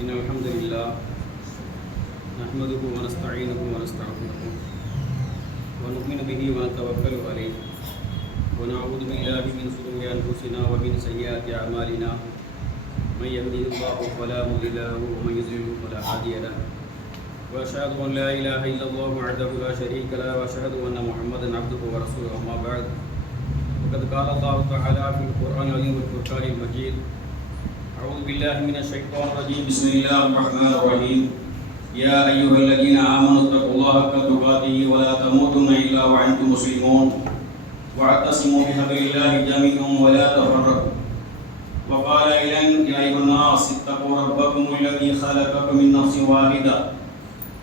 إن الحمد لله نحمده ونستعينه ونستغفره ونؤمن به ونتوكل عليه ونعوذ بالله من شرور أنفسنا ومن سيئات أعمالنا من يهده الله فلا مضل له ومن يضلل فلا هادي له وأشهد أن لا إله إلا الله وحده لا شريك له وأشهد أن محمدا عبده ورسوله أما بعد وقد قال الله تعالى في القرآن العظيم والفرقان المجيد أعوذ بالله من الشيطان الرجيم بسم الله الرحمن الرحيم يا أيها الذين آمنوا اتقوا الله حق تقاته ولا تموتن إلا وأنتم مسلمون واعتصموا بحبل الله جميعا ولا تفرقوا وقال يا أيها الناس اتقوا ربكم الذي خلقكم من نفس واحدة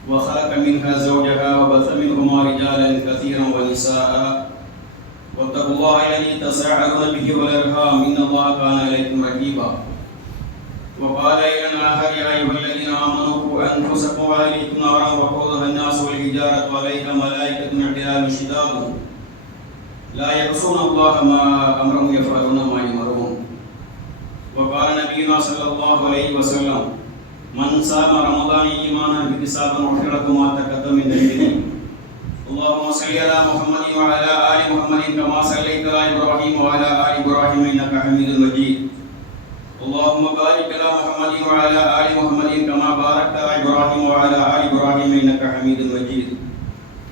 وخلق منها زوجها وبث منهما رجالا كثيرا ونساء واتقوا الله الذي تساءلون به والأرحام إن الله كان عليكم رقيبا وقال إلى آخر يا أيها الذين آمنوا قوا أنفسكم وأهليكم نارا وقودها الناس والحجارة عليها ملائكة غلاظ شداد لا يعصون الله ما أمرهم يفعلون ما يؤمرون وقال نبينا صلى الله عليه وسلم من صام رمضان إيمانا واحتسابا غفر له ما تقدم من ذنبه اللهم صل على محمد وعلى آل محمد كما صليت على إبراهيم وعلى آل إبراهيم إنك حميد مجيد اللهم بارك على محمد وعلى آل محمد كما باركت على إبراهيم وعلى آل إبراهيم إنك حميد مجيد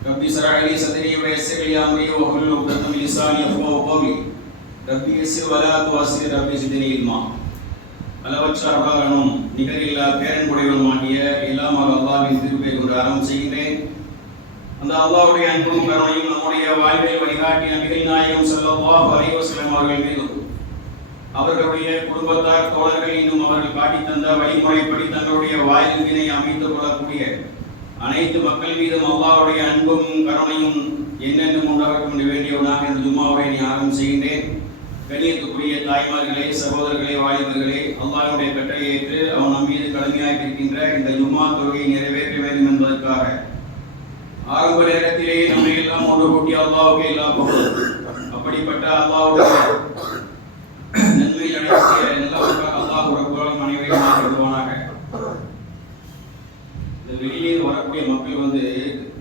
رب اشرح لي صدري ويسر لي أمري واحلل عقدة من لساني يفقهوا قولي رب يسر ولا تعسر رب زدني علما அளவற்ற அருளாளனும் நிகரில்லா பேரன்புடையவனுமாகிய எல்லாம் அல்லாஹ்வின் திருப்பெயரை கொண்டு ஆரம்பம் செய்கின்றேன். அந்த அல்லாஹ்வுடைய அன்பும் கருணையும் நம்முடைய வாழ்வில் வழிகாட்டி நபிகள் நாயகம் ஸல்லல்லாஹு அலைஹி வஸல்லம் அவர்கள் மீதும் அவர்களுடைய குடும்பத்தார் தோழர்கள் இன்னும் அவர்கள் காட்டி தந்த வழிமுறைப்படி தங்களுடைய வாழ்வினை அமைத்துக் கொள்ளக்கூடிய அனைத்து மக்கள் மீதும் அல்லாஹ்வுடைய அன்பும் கருணையும் என்னென்னும் உண்டாக வேண்டியவனாக இந்த ஜும்மாவுரை ஆரம்பம் செய்கின்றேன். கண்ணியத்துக்குரிய தாய்மார்களே, சகோதரர்களே, வாலிபர்களே, அல்லாஹ்வுடைய கட்டளை ஏற்று அவன் நம் மீது கடமையாக இருக்கின்ற இந்த ஜும்மா தொழுகையை நிறைவேற்ற வேண்டும் என்பதற்காக ஆரம்ப நேரத்திலே நம்மை எல்லாம் ஒன்று கூட்டி அல்லாஹ்வுக்கு எல்லா புகழும். அப்படிப்பட்ட அல்லாஹ்வுடைய நன்மை அடையக்கூடிய நல்லவர்கள் அல்லாஹ் ரப்பல் அனைவரையும் ஆசீர்வதிப்பானாக. இந்த வெளியே வரக்கூடிய மக்கள்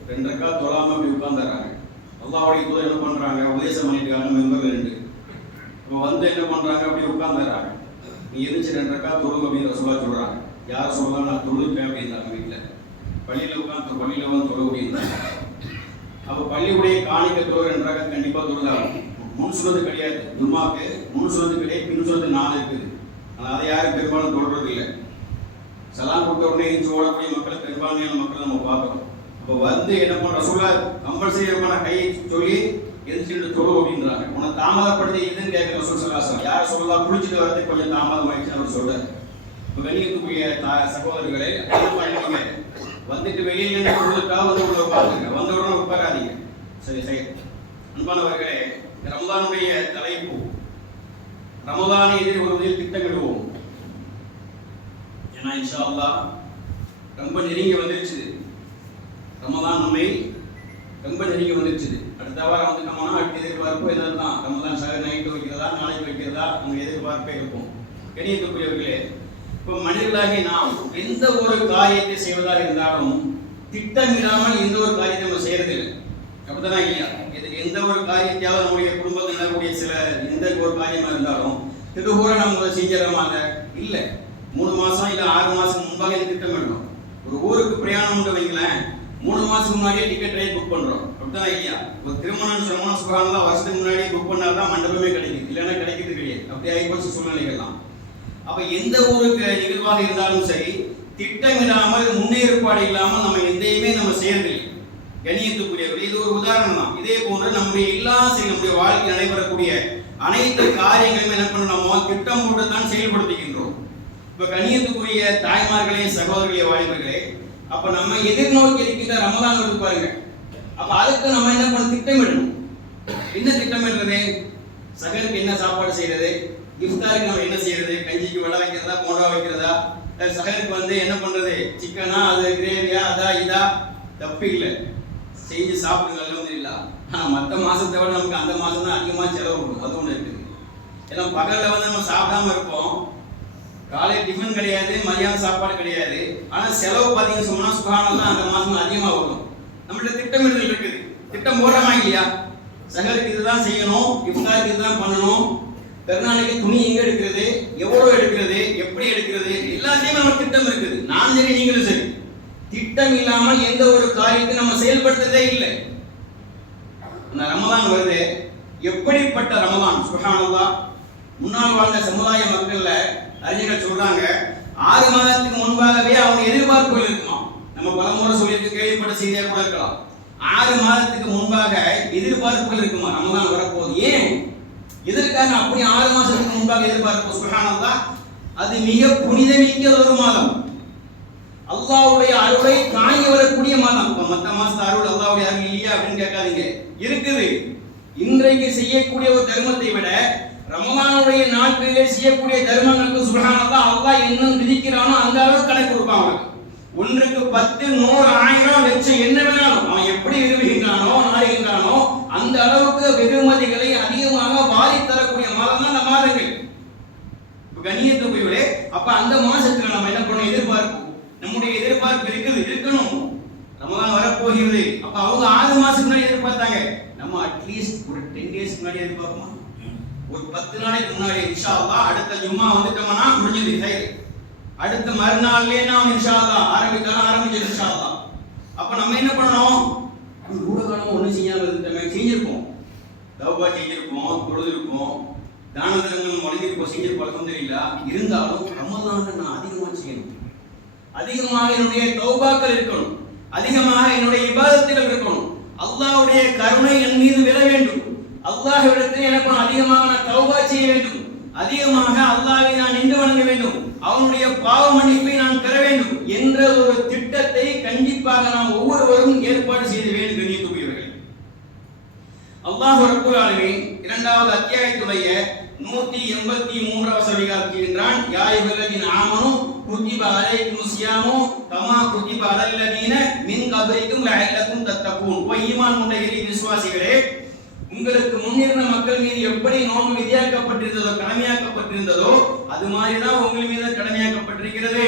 2 ரக்காத் தொழாம அப்படி உட்கார்ந்துறாங்க. அல்லாஹ்வுடைய தூதர் என்ன பண்றாங்க, உபதேசம் பண்ணிருக்காங்க மெம்பர்கள் 2. இப்போ என்ன பண்றாங்க, அப்படி உட்கார்ந்துறாங்க. நீ எதிர்த்து 2 ரக்காத் தொழுங்க அப்படின்னு ரசூலுல்லாஹ் சொல்றாங்க. யார் சொல்லலாம், நான் தொழுப்பேன் அப்படின்றாங்க. வீட்டில் பள்ளியில் உட்காந்து பள்ளியில் வந்து தொழ அப்படின்றாங்க. அப்போ பள்ளியுடைய காணிக்க தொழு 2 ரக்காத் கண்டிப்பாக தொழுதாகும். முன் சொல்றது கிடையாது, ஜும்மாக்கு முன் சொல்றது கிடையாது, பின் சொல்றது 4 இருக்குது. ஆனால் அதை யாரும் பெரும்பாலும் தொடர்றது இல்லை. சலாம் கொடுத்த உடனே ஓடக்கூடிய மக்களை பெரும்பான்மையான மக்களை நம்ம பார்க்குறோம். அப்போ என்ன பண்ணுற சொல்ல கம்பல்சரியான கையை சொல்லி எதிர்த்து தொழு அப்படின்றாங்க. உனக்கு தாமதப்படுத்தி எதுன்னு கேட்குற ரசூல் யார் சொல்லலாம், குளிச்சுட்டு வரது கொஞ்சம் தாமதம் ஆயிடுச்சு அவர் சொல்ற. இப்போ கண்ணியத்துக்குரிய சகோதரர்களே, நீங்க வந்துட்டு வெளியில இருந்து உள்ள உட்காந்துங்க, வந்த உடனே உட்காராதீங்க. சரி சரி அன்பானவர்களே, ரமலானுடைய தலைப்பு ரமலானை எதிர்கொள்வதில் திட்டமிடுவோம். ஏன்னா இன்ஷா அல்லாஹ் ரொம்ப நெருங்கி வந்துருச்சு. ரமலான் நம்மை ரொம்ப நெருங்கி வந்துருச்சு. அடுத்த வாரம் வந்துட்டோம்னா அடுத்த எதிர்பார்ப்பு என்னதான், ரமலான் சகர் நைட்டு வைக்கிறதா நாளைக்கு வைக்கிறதா நம்ம எதிர்பார்ப்பே இருக்கும். கணியத்துக்குரியவர்களே, இப்போ மனிதர்களாகி நாம் எந்த ஒரு காரியத்தை செய்வதாக இருந்தாலும் திட்டமிடாமல் எந்த ஒரு காரியத்தை நம்ம செய்யறதில்லை. அப்படித்தானா இல்லையா? எந்த ஒரு காரியத்தையாவது நம்முடைய குடும்பத்தில் நடக்கக்கூடிய சில எந்த ஒரு காரியமா இருந்தாலும் திருக்கூட நம்ம செஞ்சிடறோமாங்க இல்லை. 3 மாசம் இல்லை 6 மாசம் முன்பாக திட்டமிடணும். ஒரு ஊருக்கு பிரயாணம் உண்டு வைங்களேன், 3 மாசத்துக்கு முன்னாடியே டிக்கெட் ரேட் புக் பண்றோம். அப்படித்தானா இல்லையா? ஒரு திருமணம் சொன்னோம்னா சுபஹானல்லாஹ் வருஷத்துக்கு முன்னாடி புக் பண்ணாதான் மண்டபமே கிடைக்குது, இல்லைன்னா கிடைக்கிறது கிடையாது. அப்படி ஆகிப்போச்சு சூழ்நிலைகள்லாம். அப்ப எந்த ஒரு நிகழ்வாக இருந்தாலும் சரி, திட்டமிடாமல் முன்னேற்பாடு இல்லாமல் நம்ம எதையுமே நம்ம செய்யறதில்லை. கணியத்துக்குரியவர்கள், இது ஒரு உதாரணம் தான். இதே போன்று நம்முடைய நம்முடைய வாழ்க்கை நடைபெறக்கூடிய அனைத்து காரியங்களையும் என்ன பண்ணணும், திட்டம் போட்டு தான் செயல்படுத்துகின்றோம். இப்ப கணியத்துக்குரிய தாய்மார்களே, சகோதரர்களே, வாலிபர்களே, அப்ப நம்ம எதிர்நோக்கி இருக்கின்ற ரமலான் வந்து பாருங்க. அப்ப அதுக்கு நம்ம என்ன பண்ண திட்டமிடணும். என்ன திட்டமிடுறது? சகருக்கு என்ன சாப்பாடு செய்யறது, இஃப்தாருக்கு நம்ம என்ன செய்யறது, கஞ்சிக்கு வடை வைக்கிறதா போண்டா வைக்கிறதா, சகருக்கு என்ன பண்றது, சிக்கனா அது கிரேவியா அதா இதா, தப்பு இல்லை, செஞ்சு சாப்பிடுங்க அல்ஹம்துலில்லாஹ். ஆனால் மற்ற மாதத்தை விட நமக்கு அந்த மாதம் தான் அதிகமாக செலவு கொடுக்கும். அது ஒன்று இருக்குது. ஏன்னா பகலில் நம்ம சாப்பிடாம இருப்போம், காலை டிஃபன் கிடையாது, மதியான சாப்பாடு கிடையாது. ஆனா செலவு பார்த்தீங்கன்னு சொன்னா சுகானம்லாம் அந்த மாசம் அதிகமாக வரும். நம்மள்ட்ட திட்டமிடல் இருக்குது, திட்டம் போடுறோமா இல்லையா? சகருக்கு இதுதான் செய்யணும், இஃப்தாருக்கு இதுதான் பண்ணணும், பெருநாளைக்கு துணி எங்க எடுக்கிறது, எவ்வளவு எடுக்கிறது, எப்படி எடுக்கிறது, எல்லாத்தையுமே நம்ம திட்டம் இருக்குது. நான் சரி நீங்களும் சரி. திட்டம் இல்லாமல் எந்த ஒரு காரியத்தை நம்ம செயல்படுத்ததே இல்லை. அந்த ரமதான் வருது, எப்படிப்பட்ட ரமதான்! சுப்ஹானல்லாஹ். முன்னால் வாழ்ந்த சமுதாய மக்கள்ல அறிஞர்கள் சொல்றாங்க, 6 மாதத்துக்கு முன்பாகவே அவங்க எதிர்பார்ப்புகள் இருக்குமா. நம்ம பலமுறை சொல்லியிருக்கு, கேள்விப்பட்ட செய்தியா கூட இருக்கலாம். 6 மாதத்துக்கு முன்பாக எதிர்பார்ப்புகள் இருக்குமா, ரமதான் வரப்போகுது. ஏன் எதற்காக அப்படி 6 மாசத்துக்கு முன்பாக எதிர்பார்ப்பு? சுப்ஹானல்லாஹ். அது மிக புனிதமிக்க ஒரு மாதம், அல்லாஹ்வுடைய அருளை தாங்கி வரக்கூடிய மாதம். மற்ற மாசத்து அருள் அல்லாஹ்வுடைய அருள் இல்லையா அப்படின்னு கேட்காதீங்க, இருக்குது. இன்றைக்கு செய்யக்கூடிய ஒரு தர்மத்தை விட ரமலானுடைய நாட்களிலே செய்யக்கூடிய தர்மங்களுக்கு சுப்ஹானல்லாஹ் அல்லாஹ் என்ன விதிக்கிறானோ அந்த அளவுக்கு கணக்கு கொடுப்பாங்க. ஒன்றுக்கு 10, 100, 1000, லட்சம் என்ன வேணாலும் அவன் எப்படி விரும்புகின்றானோ நாடுகின்றானோ அந்த அளவுக்கு வெகுமதிகளை அதிகமாக வாரி தரக்கூடிய மாதம் தான் அந்த மாதங்கள். கண்ணியத்துக்குரியவர்களே, அப்ப அந்த மாசத்துல நம்ம என்ன பண்ணணும்? எதிர்பார்ப்பு. நம்முடைய எதிர்பார்ப்பு இருக்கணும். ரமலான் வரப்போகிறது. அப்ப அவங்க 6 மாசத்துக்கு முன்னாடி எதிர்பார்த்தாங்க, நம்ம அட்லீஸ்ட் ஒரு 10 டேஸ் முன்னாடி எதிர்பார்ப்போமா? ஒரு 10 நாளைக்கு முன்னாடி இன்ஷா அல்லாஹ் அடுத்த ஜும்மா வந்துட்டோம்னா முடிஞ்சது. சரி, அடுத்த மறுநாள்லயே நாம் இன்ஷா அல்லாஹ் ஆரம்பிச்சு இன்ஷா அல்லாஹ். அப்ப நம்ம என்ன பண்ணணும்? ஊடகம் ஒண்ணு செய்யாம இருந்தோமே, செஞ்சிருப்போம், தௌபா செஞ்சிருப்போம், தொழுதிருப்போம், தான தர்மங்கள் முழங்கிருப்போம், செஞ்சிருப்போம், அல்ஹம்துலில்லாஹ். இருந்தாலும் ரமலான்ல நான் அதிகமா செய்யணும், அதிகமாக என்னுடைய தௌபாக்கள் இருக்கணும், அதிகமாக என்னுடைய இபாதத்துகள் இருக்கணும், அல்லாஹ்வுடைய கருணை என் மீது விழ வேண்டும், அல்லாஹ்விடத்தில் எனக்கு அதிகமாக நான் தௌபா செய்ய வேண்டும், அதிகமாக அல்லாஹ்வை நான் நின்று வணங்க வேண்டும், அவனுடைய பாவ மன்னிப்பை நான் பெற வேண்டும் என்ற ஒரு திட்டத்தை கண்டிப்பாக நாம் ஒவ்வொருவரும் ஏற்பாடு செய்து வேண்டும். கண்ணியத்துக்குரியவர்களே, அல்லாஹ் ரப்பல் ஆலமீன் 2வது அத்தியாயத்துடைய 183வது வசனத்தில் கூறுகின்றான், யா அய்யுஹல்லதீன ஆமனூ குத்திப அலைக்குமுஸ் ஸியாமு கமா குத்திப அலல்லதீன மின் கப்லிக்கும் லஅல்லக்கும் தத்தகூன். ஓ ஈமான் கொண்ட இறை விசுவாசிகளே, உங்களுக்கு முன்னிருந்த மக்கள் மீது எப்படி நோன்பு விதியாக்கப்பட்டிருந்ததோ, கடமையாக்கப்பட்டிருந்ததோ அது மாதிரி தான் உங்கள் மீது கடமையாக்கப்பட்டிருக்கிறது.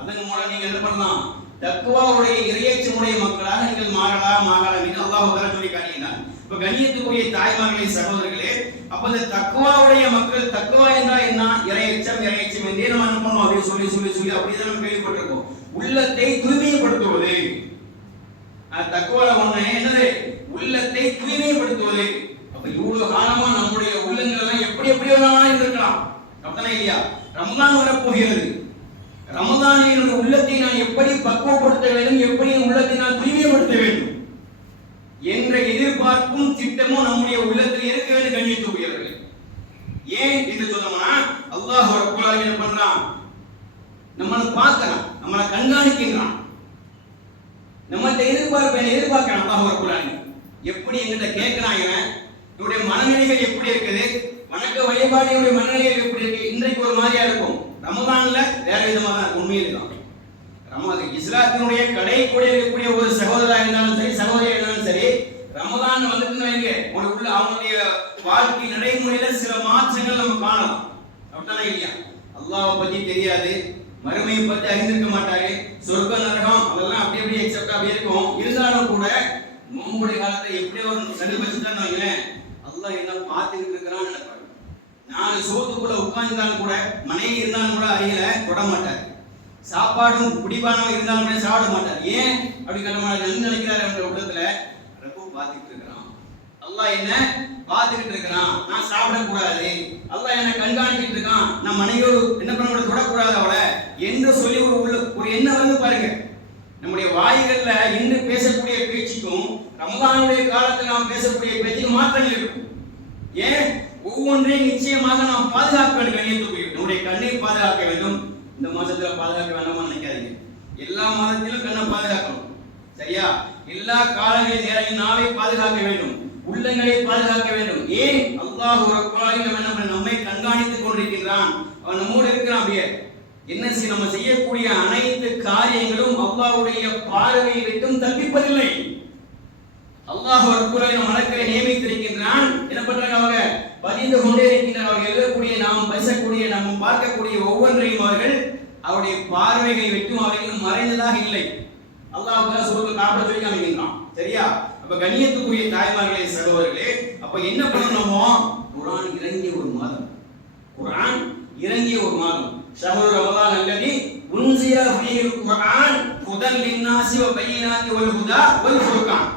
அதன் மூலம் நீங்க என்ன பண்ணலாம்? தக்வாவுடைய இறையச்சமுடைய மக்களாக நீங்கள் மாறலாம் என்று அல்லாஹ் தஆலா சொல்லி காட்டுகிறார். இப்ப கண்ணியத்துக்குரிய தாய்மார்களே, சகோதரர்களே, அப்ப இந்த தக்வாவுடைய மக்கள், தக்வா என்றால் என்ன? இறையச்சம் என்றே நம்ம என்ன பண்ணுவோம்? அப்படியே சொல்லி அப்படிதான் நம்ம கேள்விப்பட்டிருக்கோம். உள்ளத்தை தூய்மைப்படுத்துவது. தக்வால ஒண்ணு என்னது? உள்ளத்தை தூய்மைப்படுத்துவது. அப்ப இவ்வளவு காலமா நம்முடைய உள்ளங்கள் எல்லாம் எப்படி இருக்கலாம், அப்படின்னா இல்லையா? ரமலான் வரப்போகிறது. ரமலானில் என்னுடைய உள்ளத்தை நான் எப்படி பக்குவப்படுத்த வேண்டும், எப்படி உள்ளத்தை நான் தூய்மைப்படுத்த வேண்டும் என்ற எதிர்பார்ப்பும் திட்டமும் நம்முடைய உள்ளத்தில் இருக்க வேண்டும். கண்ணியத்துக்குரியவர்களே, ஏன் என்று சொன்னோம்னா அல்லாஹ் ரப்பல் ஆலமீன் என்ன பண்றான்? நம்மளை பார்க்கறான், நம்மளை கண்காணிக்கிறான், நம்மள்ட்ட எதிர்பார்க்கிறான். அல்லாஹ் ரப்பல் ஆலமீன் எப்படி என்கிட்ட கேட்கிறான், என்னுடைய மனநிலைகள் எப்படி இருக்குது, வணக்க வழிபாடுடைய மனநிலைகள் எப்படி இருக்கு. இன்றைக்கு ஒரு மாதிரியா இருக்கும், ரமலான்ல வேற விதமா தான் உண்மையிலே தான். ரமலான் இஸ்லாத்தினுடைய கடை கூட இருக்கக்கூடிய ஒரு சகோதரராக இருந்தாலும் சரி, சகோதரியாக இருந்தாலும் சரி, ரமலான் வந்துட்டுன்னு வைங்க, உள்ள அவங்களுடைய வாழ்க்கை நடைமுறையில சில மாற்றங்கள் நம்ம காணலாம். அப்படின்னா இல்லையா? அல்லாஹ்வை பத்தி தெரியாது, மறுமையை பத்தி அறிந்திருக்க மாட்டாரு, சொர்க்க நரகம் அதெல்லாம் அப்படியே எக்ஸப்ட் அப்படியே இருக்கும். இருந்தாலும் கூட நோம்புடைய காலத்தை எப்படி ஒரு சனிபட்சத்தான் வைங்களேன், அல்லாஹ் என்ன பார்த்துக்கிட்டு இருக்கிறான்னு நினைப்பாரு. நான் சோத்துக்குள்ள உட்கார்ந்தாலும் கூட, மனைவி இருந்தாலும் கூட அருகில தொட மாட்டார், சாப்பாடும் குடிபானம் இருந்தாலும் கூட சாப்பிட மாட்டார். ஏன் அப்படி என்ன நினைக்கிறார்? என்ற உள்ளத்துல ரப்பு பார்த்துக்கிட்டு இருக்கிறான், அல்லாஹ் என்ன பார்த்துக்கிட்டு இருக்கிறான், நான் சாப்பிடக்கூடாது, அல்லாஹ் என்ன கண்காணிக்கிட்டு இருக்கான், நான் மனைவியோடு என்ன பண்ண தொடக்கூடாது அவளை என்று சொல்லி ஒரு எண்ணம் வந்து பாருங்க. நம்முடைய வாய்கள்ல இன்று பேசக்கூடிய பேச்சுக்கும் ரமலானுடைய காலத்தில் நாம் பேசக்கூடிய பேச்சுக்கும் மாற்றங்கள் இருக்கும். ஏன்? ஒவ்வொன்றையும் நிச்சயமாக நாம் பாதுகாக்க வேண்டும். கண்ணியத்துக்குரிய நம்முடைய கண்ணை பாதுகாக்க வேண்டும். இந்த மாசத்துல பாதுகாக்க வேண்டாமா நினைக்காதீங்க, எல்லா மாதத்திலும் கண்ணை பாதுகாக்கணும். சரியா? எல்லா காலங்களிலும் நேரங்களில் நாவை பாதுகாக்க வேண்டும், உள்ளங்களை பாதுகாக்க வேண்டும். ஏன்? அல்லாஹ் ரப்பல் ஆலமீன் நம்மை கண்காணித்துக் கொண்டிருக்கிறான், அவன் நம்மோடு இருக்கிறான். அப்படியே என்ன செய்ய, நம்ம செய்யக்கூடிய அனைத்து காரியங்களும் அல்லாஹ்வுடைய பார்வையை விட்டும் தப்பிப்பதில்லை. அல்லாஹ் ரப்பல் ஆலமீன் மலக்களை நியமித்திருக்கிறான். என்ன பண்றாங்க? அவங்க பதிந்து கொண்டே இருக்கின்றனர். அவங்க எழுதக்கூடிய நாம் பேசக்கூடிய நம்ம பார்க்கக்கூடிய ஒவ்வொன்றையும் அவருடைய பார்வைகளை விட்டும் அவைகளும் மறைந்ததாக இல்லை. அல்லாஹ் தஆலா சூரத்துல் காஃபில் சொல்லி காமிக்கின்றான். சரியா? அப்ப கண்ணியத்துக்குரிய தாய்மார்களே சகோதரர்களே, அப்ப என்ன பண்ணணுமோ, குர்ஆன் இறங்கிய ஒரு மாதம், குர்ஆன் இறங்கிய ஒரு மாதம், ஷஹ்ரு ரமலான் அல்லதி உன்சில ஃபீஹில் குர்ஆன் ஹுதல் லின்னாஸி வ பையினாத்தி வல் ஹுதா வல் ஃபுர்கான்.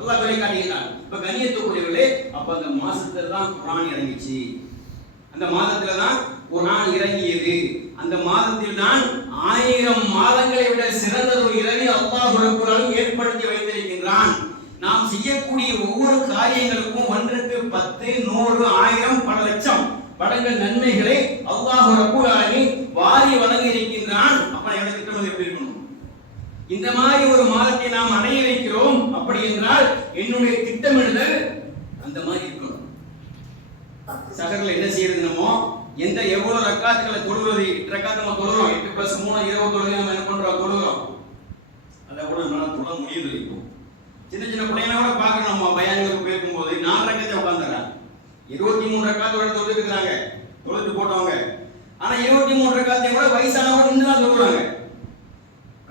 அல்லாஹ் சொல்லி காட்டுகிறான். அப்ப கண்ணியத்துக்குரியவர்களே, அப்ப அந்த மாசத்துல தான் குர்ஆன் இறங்கிச்சு, அந்த மாதத்துல தான் குர்ஆன் இறங்கியது. அந்த மாதத்தில் தான் 1000 மாதங்களை விட சிறந்த ஒரு இரவை அல்லாஹ் ரப்பல் ஆலமீன் ஏற்படுத்தி வைத்திருக்கின்றான். நாம் செய்யக்கூடிய ஒவ்வொரு காரியங்களுக்கும் 1க்கு 10, 100, 1000, பல லட்சம் படங்கள் நன்மைகளை அல்லாஹ் ரப்பல் ஆலமீன் வாரி வழங்கி இருக்கின்றான். அப்ப என்னோட திட்டம் எப்படி இருக்கணும்? இந்த மாதிரி ஒரு மாதத்தை நாம் அடைய வைக்கிறோம் அப்படி என்றால் என்னுடைய திட்டமிடுதல் அந்த மாதிரி இருக்கணும். சகர்ல என்ன செய்யறது, நம்ம எந்த எவ்வளவு ரக்காத்துகளை தொழுவது, 8 ரக்காத்து நம்ம தொழுறோம், 8 + 3 20 தொழுகை நம்ம என்ன பண்றோம், தொழுகிறோம். அதை கூட நம்மளால தொழ முடியுது. இப்போ சின்ன சின்ன பிள்ளைங்க கூட பார்க்கணும், நம்ம பயான்களுக்கு போயிருக்கும்போது 4 ரக்காத்தை உட்காந்துறாங்க, 23 ரக்காத்தோட தொழுதுட்டு இருக்காங்க, தொழுது போட்டவங்க. ஆனா 23 ரக்காத்தையும் கூட வயசானவங்க நின்று தான் தொழுறாங்க.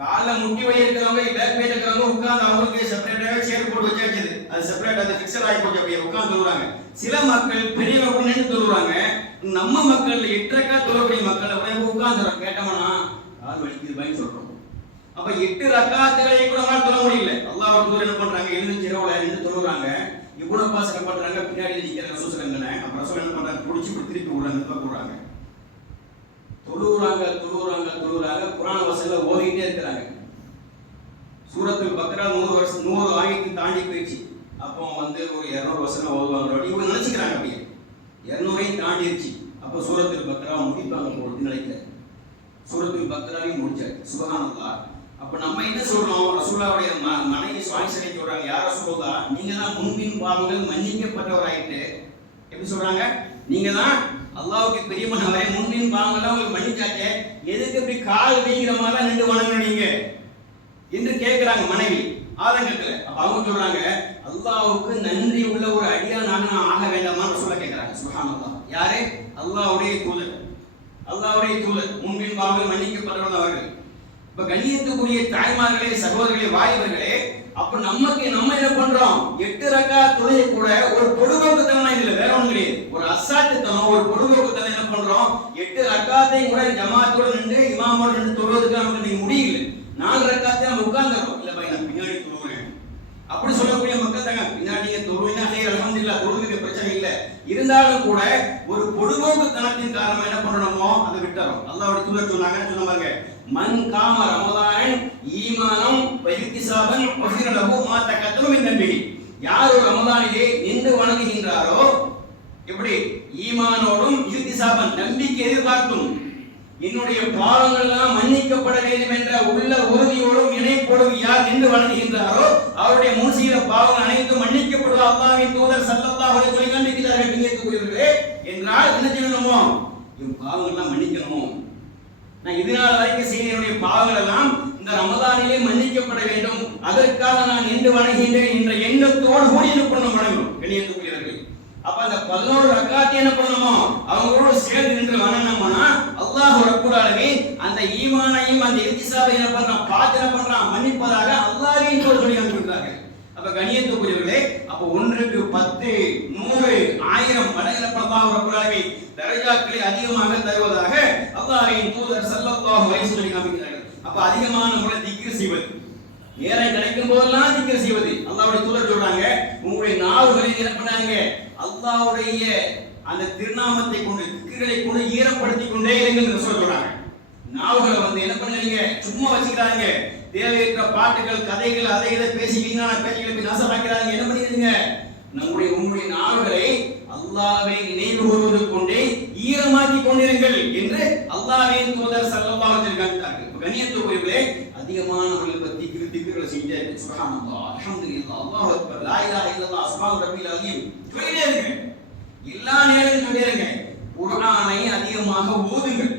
கால்ல முட்டி வலி இருக்கிறவங்க, பேக் பெயின் இருக்கிறவங்க உட்கார்ந்து அவங்களுக்கு செப்பரேட்டாவே சேர் போட்டு வச்சாச்சு, அது செப்பரேட், அது ஃபிக்ஸட் ஆகி போச்சு, அப்படியே உட்கார்ந்து தொழுறாங்க. சில மக்கள் பெரியவங்க நின்று தொழுறாங்க. நம்ம மக்கள் 8 ரக்காத் தொழக்கூடிய மக்கள் அப்படியே உட்கார்ந்துறாங்க. கேட்டோம்னா கால் வலிக்குது பயன் சொல்றோம். அப்ப 8 ரக்காத்துகளை கூட நம்மளால தொழ முடியல. அல்லாஹ் தூதர் என்ன பண்றாங்க, எழுந்து இரவுல நின்று தொழுறாங்க. இப்னு அப்பாஸ் என்ன பண்றாங்க, பின்னாடி நிக்கிற ரசூல் ஸல்லல்லாஹு அலைஹி வஸல்லம் ரசூல் என்ன பண்றாங்க, புடிச்சு திருப்பி விடுறாங்க, தொழுறாங்க. குர்ஆன் வசனங்களை ஓதிட்டே இருக்காங்க. சூரத்துல் பக்ரா 100 ஆயத்தை தாண்டி போயிடுச்சு. அப்போ வந்து ஒரு 200 வசனம் ஓதுவாங்க. இவங்க நினைச்சுக்கிறாங்க அப்படியே 200ஐயும் தாண்டிடுச்சு. அப்போ சூரத்துல் பக்ரா முடிப்பாங்க போட்டு நினைக்கிறேன். சூரத்துல் பக்ராவையும் முடிச்சாரு. சுப்ஹானல்லாஹ். அப்ப நம்ம என்ன சொல்றோம், ரசூலுல்லாஹ்வுடைய மனைவி சுவாயிஷனை சொல்றாங்க, யார் ரசூலுல்லாஹ், நீங்க தான் முன்பின் பாவங்கள் மன்னிக்கப்பட்டவராயிட்டு. எப்படி சொல்றாங்க, நீங்க தான் அல்லாஹ்வுக்கு பிரியமானவரே, முன்பின் பாவங்கள் உங்களுக்கு மன்னிச்சாச்சே, எதுக்கு இப்படி கால் வீங்கிற மாதிரி நின்று வணங்குறீங்க என்று கேட்கிறாங்க மனைவி ஆதங்கத்துல. அப்ப அவங்க சொல்றாங்க, அல்லாஹ்வுக்கு நன்றி உள்ள ஒரு அடியானாக நான் ஆக வேண்டாமான்னு ரசூலுல்லாஹ் கேட்கிறாங்க. சுப்ஹானல்லாஹ். யாரு? அல்லாஹ்வுடைய தூதர், அல்லாஹ்வுடைய தூதர், முன்பின் பாவங்கள் மன்னிக்கப்பட்டவர்கள். இப்ப கண்ணியத்துக்குரிய தாய்மார்களே சகோதரர்களே வாலிபர்களே, அப்ப நம்ம என்ன பண்றோம், 8 ரக்காத் தொழுகை கூட ஒரு பொழுதுபோக்குத்தனம் இல்ல, வேற ஒண்ணும் கிடையாது, ஒரு அசாட்டுத்தனம், ஒரு பொழுதுபோக்குத்தனம். என்ன பண்றோம், 8 ரக்காத்தையும் கூட ஜமாத்தோட நின்று இமாமோட நின்று தொழுவதுக்கு நமக்கு நீங்க முடியல. 4 ரக்காத்தை நம்ம உட்கார்ந்துறோம். இல்ல பையன் நான் பின்னாடி தொழுகிறேன் அப்படி சொல்லக்கூடிய மக்கள் தாங்க. பின்னாடி நீங்க தொழுவினா சரி, அல்ஹம்துலில்லாஹ், தொழுதுக்கு பிரச்சனை இல்லை. இருந்தாலும் கூட ஒரு பொழுதுபோக்குத்தனத்தின் காரணமா என்ன பண்ணணுமோ அதை விட்டுறோம். அல்லாஹ்வுடைய தூதர் சொன்னாங்க பாருங்க, மன் காம ரமலான் ஈமானம் வ இஹ்திசாபன் வஃபிர லஹு மா தகத்தம மின் தன்பிஹி. யார் ஒரு ரமலானிலே நின்று வணங்குகின்றாரோ, எப்படி ஈமானோடும் இஹ்திசாபன் நம்பிக்கை எதிர்பார்த்தும் என்னுடைய பாவங்கள் எல்லாம் மன்னிக்கப்பட வேண்டும் என்ற உள்ள உறுதியோடும் இணைப்போடும் யார் நின்று வணங்குகின்றாரோ அவருடைய முன் செய்த பாவங்கள் அனைத்தும் மன்னிக்கப்படுவது அல்லாஹ்வின் தூதர் ஸல்லல்லாஹு அலைஹி வஸல்லம் கண்டிக்கிறார்கள். கண்ணியத்துக்குரியவர்களே, என்றால் என்ன செய்யணுமோ, இந்த பாவங்கள் எல்லாம் மன்னிக்கணுமோ, நான் இதனால் வரைக்கும் செய்த என்னுடைய பாவங்கள் எல்லாம் இந்த ரமலானிலே மன்னிக்கப்பட வேண்டும், அதற்காக நான் நின்று வணங்குகின்றேன் என்ற எண்ணத்தோடு கூடி என்ன பண்ணணும், வணங்கணும். கண்ணியத்துக்குரியவர்களே, அப்ப அந்த 11 ரக்காத்தை என்ன பண்ணணுமோ அவங்களோட சேர்ந்து நின்று வணங்கினோம்னா அல்லாஹ் ரப்பல் ஆலமீன் அந்த ஈமானையும் அந்த இஹ்திசாபை என்ன பண்றான், பாத்திர பண்றான், மன்னிப்பதாக அல்லாஹ்வின் தூதர் சொல்லி காண்பிக்கிறார்கள். அப்ப கண்ணியத்துக்குரியவர்களே, அப்ப 1க்கு 10, 100, 1000 மடங்கு அல்லாஹ் ரப்பல் ஆலமீன் தரஜாக்களை அதிகமாக தருவதாக அல்லாஹ்வின் தூதர் ஸல்லல்லாஹு அலைஹி வஸல்லம் சொல்லி காண்பிக்கிறார்கள். அப்ப அதிகமான முறை திக்ர் செய்வது, நேரம் கிடைக்கும் போதெல்லாம் திக்ர் செய்வது. அல்லாஹ்வுடைய தூதர் சொல்றாங்க, உங்களுடைய நாவுகளை என்ன பண்ணாங்க, அல்லாஹ்வுடைய அந்த திருநாமத்தை கொண்டு திக்ர்களை கொண்டு ஈரப்படுத்தி கொண்டே இருங்கள் என்று சொல்றாங்க. நாவுகளை வந்து என்ன பண்ணுவீங்க, சும்மா வச்சுக்கிறாங்க, தேவையற்ற பாட்டுகள் கதைகள் அதை இதை பேசி வீணான பேச்சுகளை நாசமாக்கிறாங்க. என்ன பண்ணிடுங்க, உங்களுடைய நாவுகளை அல்லாஹ்வை நினைவு கூறுவது கொண்டே ஈரமாக்கி கொண்டிருங்கள் என்று அல்லாஹ்வின் தூதர் ஸல்லல்லாஹு அலைஹி வஸல்லம் காண்பித்தார்கள். கண்ணியத்துக்குரியவர்களே, அதிகமானவர்கள் பத்தி திக்ர்களை செஞ்சே சுப்ஹானல்லாஹ், அல்ஹம்துலில்லாஹ், அல்லாஹு அக்பர், லா இலாஹ இல்லல்லாஹ், சுப்ஹான ரப்பில் அலீம் சொல்லிட்டே இருங்க, எல்லா நேரத்திலும் சொல்லிட்டே இருங்க. குர்ஆனை அதிகமாக ஓதுங்கள்.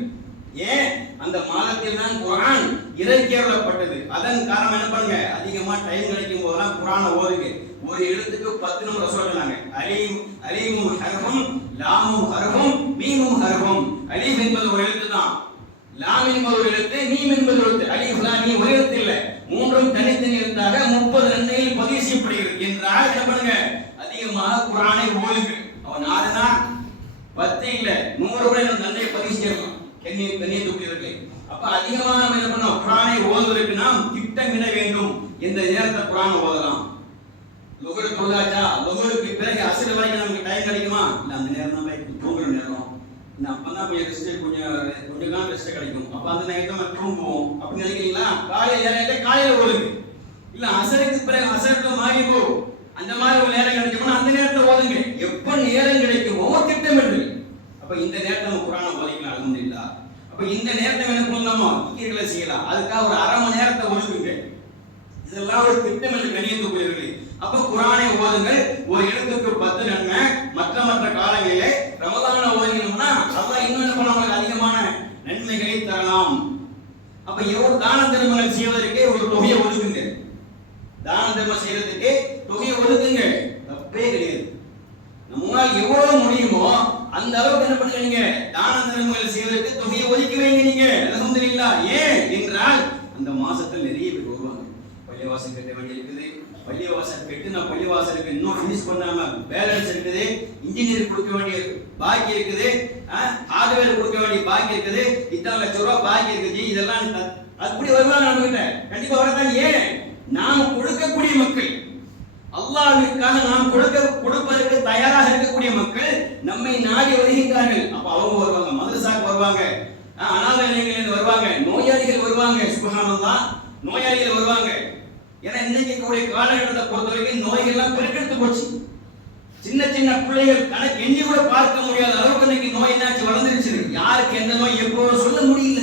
ஏன், அந்த மாதத்தில் தான் குர்ஆன் இறக்கி அருளப்பட்டது. அதன் காரணம் என்ன பண்ணுங்க, அதிகமா டைம் கிடைக்கும் போதெல்லாம் குர்ஆனை ஓதுங்க. ஒரு எழுத்துக்கு 10 நம்பர் சொன்னாங்க. அலீமும் ஹர்ஃபும், லாமும் ஹர்ஃபும், மீமும் ஹர்ஃபும். என்பது ஒரு எழுத்து தான், லாம் என்பது ஒரு எழுத்து, மீம் என்பது ஒரு எழுத்து. அலிஃப் லாம் மீம் ஒரு எழுத்து இல்ல, மூன்றும் தனித்தனி எழுத்தாக 30 நன்மையில் பதிவு செய்யப்படுகிறது என்றால் என்ன பண்ணுங்க, அதிகமாக குர்ஆனை ஓதுங்க. அவன் 4 10 இல்ல 100 கூட நன்மை பதிவு செய்யலாம். கண்ணியத்துக்குரியவர்களே, அப்ப அதிகமாக நம்ம என்ன பண்ணோம், குர்ஆனை ஓதுவதற்கு நாம் திட்டமிட வேண்டும். இந்த நேரத்தை குர்ஆனை ஓதலாம். லுஹர் தொழுதாச்சா, லுஹருக்கு பிறகு அஸ்ர் வரைக்கும் நமக்கு டைம் கிடைக்குமா? இல்ல, அந்த நேரம் நம்ம தூங்குற நேரம், அப்பதான் கொஞ்சம் ரெஸ்ட், கொஞ்சம் நாள் ரெஸ்ட் கிடைக்கும். அப்ப அந்த நேரத்தை நம்ம தூங்குவோம் அப்படின்னு நினைக்கிறீங்களா? காலையில ஓதுங்க. இல்ல அசருக்கு பிறகு அசருக்கு மாறி போ, அந்த மாதிரி ஒரு நேரம் கிடைக்கும்னா அந்த நேரத்தை ஓதுங்க. எப்ப நேரம் கிடைக்குமோ திட்டமிடுங்க. அப்ப இந்த நேரத்தை நம்ம குர்ஆனை ஓதிக்கலாம். அல்ஹம்துலில்லாஹ். அப்ப இந்த நேரத்தை என்ன பண்ணலாமோ திக்ர்களை செய்யலாம். அதுக்காக ஒரு அரை மணி நேரத்தை ஒதுக்குங்க. இதெல்லாம் ஒரு திட்டமிடல் கண்ணியத்துக்குரியவர்களே. அப்ப குர்ஆனை ஓதுங்கள். ஒரு எழுத்துக்கு 10 நன்மை. மற்ற காலங்களிலே ரமலானை ஓதினோம்னா அல்லாஹ் இன்னும் என்ன பண்ண அதிகமான நன்மைகளை தரலாம். அப்ப எவ்வளவு தான தர்மங்கள் செய்வதற்கு ஒரு தொகையை ஒதுக்குங்க. தான தர்மம் செய்யறதுக்கு தொகையை ஒதுக்குங்க, தப்பே கிடையாது. நம்மளால் எவ்வளவு முடியுமோ அந்த அளவுக்கு என்ன பண்ணுங்க, தான தர்மங்கள் செய்வதற்கு தொகையை ஒதுக்கி வைங்க நீங்க. அல்ஹம்துலில்லாஹ். ஏன் என்றால் அந்த மாசத்துல நிறைய பேர் வருவாங்க. பள்ளிவாசல் கட்ட வேண்டி இருக்குது, பள்ளிவாசல் கட்டின பள்ளிவாசலுக்கு இன்னும் ஃபினிஷ் பண்ணாம பேலன்ஸ் இருக்குது, இன்ஜினியர் கொடுக்க வேண்டிய பாக்கி இருக்குது, ஹார்ட்வேர் கொடுக்க வேண்டிய பாக்கி இருக்குது, இத்தனை லட்சம் ரூபாய் பாக்கி இருக்குது. இதெல்லாம் அப்படி வருவாங்க நம்ம கிட்ட, கண்டிப்பா வரதான். ஏன், நாம் கொடுக்கக்கூடிய மக்கள், அல்லாஹ்விற்காக நாம் கொடுப்பதற்கு தயாராக இருக்கக்கூடிய மக்கள் நம்மை நாடி வருகிறார்கள். அப்ப அவங்க வருவாங்க, மதரசாக்கு வருவாங்க, அனாதை நிலையங்களில் வருவாங்க, நோயாளிகள் வருவாங்க. சுப்ஹானல்லாஹ், நோயாளிகள் வருவாங்க. ஏன்னா இன்னைக்கு கூடிய காலகட்டத்தை பொறுத்தவரைக்கும் நோய்கள் எல்லாம் பெருக்கெடுத்து போச்சு. சின்ன பிள்ளைகள் கணக்கு எண்ணி கூட பார்க்க முடியாத அளவுக்கு இன்னைக்கு நோய் என்னாச்சு, வளர்ந்துருச்சு. யாருக்கு எந்த நோய் எப்போ சொல்ல முடியல.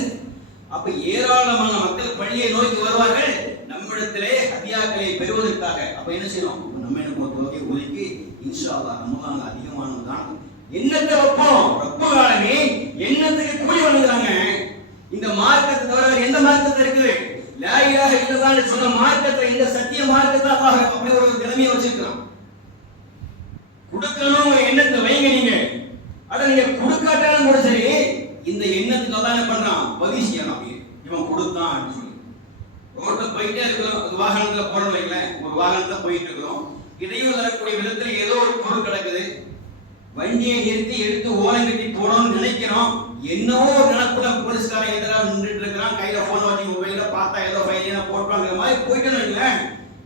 அப்ப ஏராளமான மக்கள் பள்ளியை நோக்கி வருவார்கள் நம்மிடத்திலே ஹதியாக்களை பெறுவதற்காக. அப்ப என்ன செய்யணும், நம்ம என்ன பொறுத்தவரை ஒதுக்கி இன்ஷா அல்லாஹ் ரமலான் அதிகமானதுதான் எண்ணத்தை வைப்போம். ரப்பல் ஆலமீன் எண்ணத்துக்கு கூலி வழங்குறாங்க. இந்த மார்க்கத்தை தவிர எந்த மார்க்கத்தை இருக்குது, லா இலாஹ இல்லல்லாஹ் சொன்ன மார்க்கத்தை, இந்த சத்திய மார்க்கத்தை அல்லாஹ் அப்படி ஒரு நிலைமையை வச்சிருக்கான். கொடுக்கணும் ஒரு எண்ணத்தை வைங்க நீங்க. அட நீங்க கொடுக்காட்டாலும் கூட சரி, இந்த எண்ணத்துக்கு அல்லாஹ் என்ன பண்றான், பதிவு செய்யலாம். இவன் கொடுத்தான் அப்படின்னு சொல்லி ரோட்ல போயிட்டே இருக்கிறோம், வாகனத்துல போறோம் வைக்கல, ஒரு வாகனத்துல போயிட்டு இருக்கிறோம், இடையூறு வரக்கூடிய விதத்துல ஏதோ ஒரு பொருள் கிடக்குது, வண்டியை நிறுத்தி எடுத்து ஓரம் கட்டி போறோம்னு நினைக்கிறோம். என்னவோ ஒரு நினைப்புல போலீஸ்காரன் எதிராக நின்றுட்டு இருக்கிறான், கையில போன் வச்சு மொபைல பார்த்தா ஏதோ ஃபைனா போட்டுவாங்கிற மாதிரி போயிட்டு இல்லை.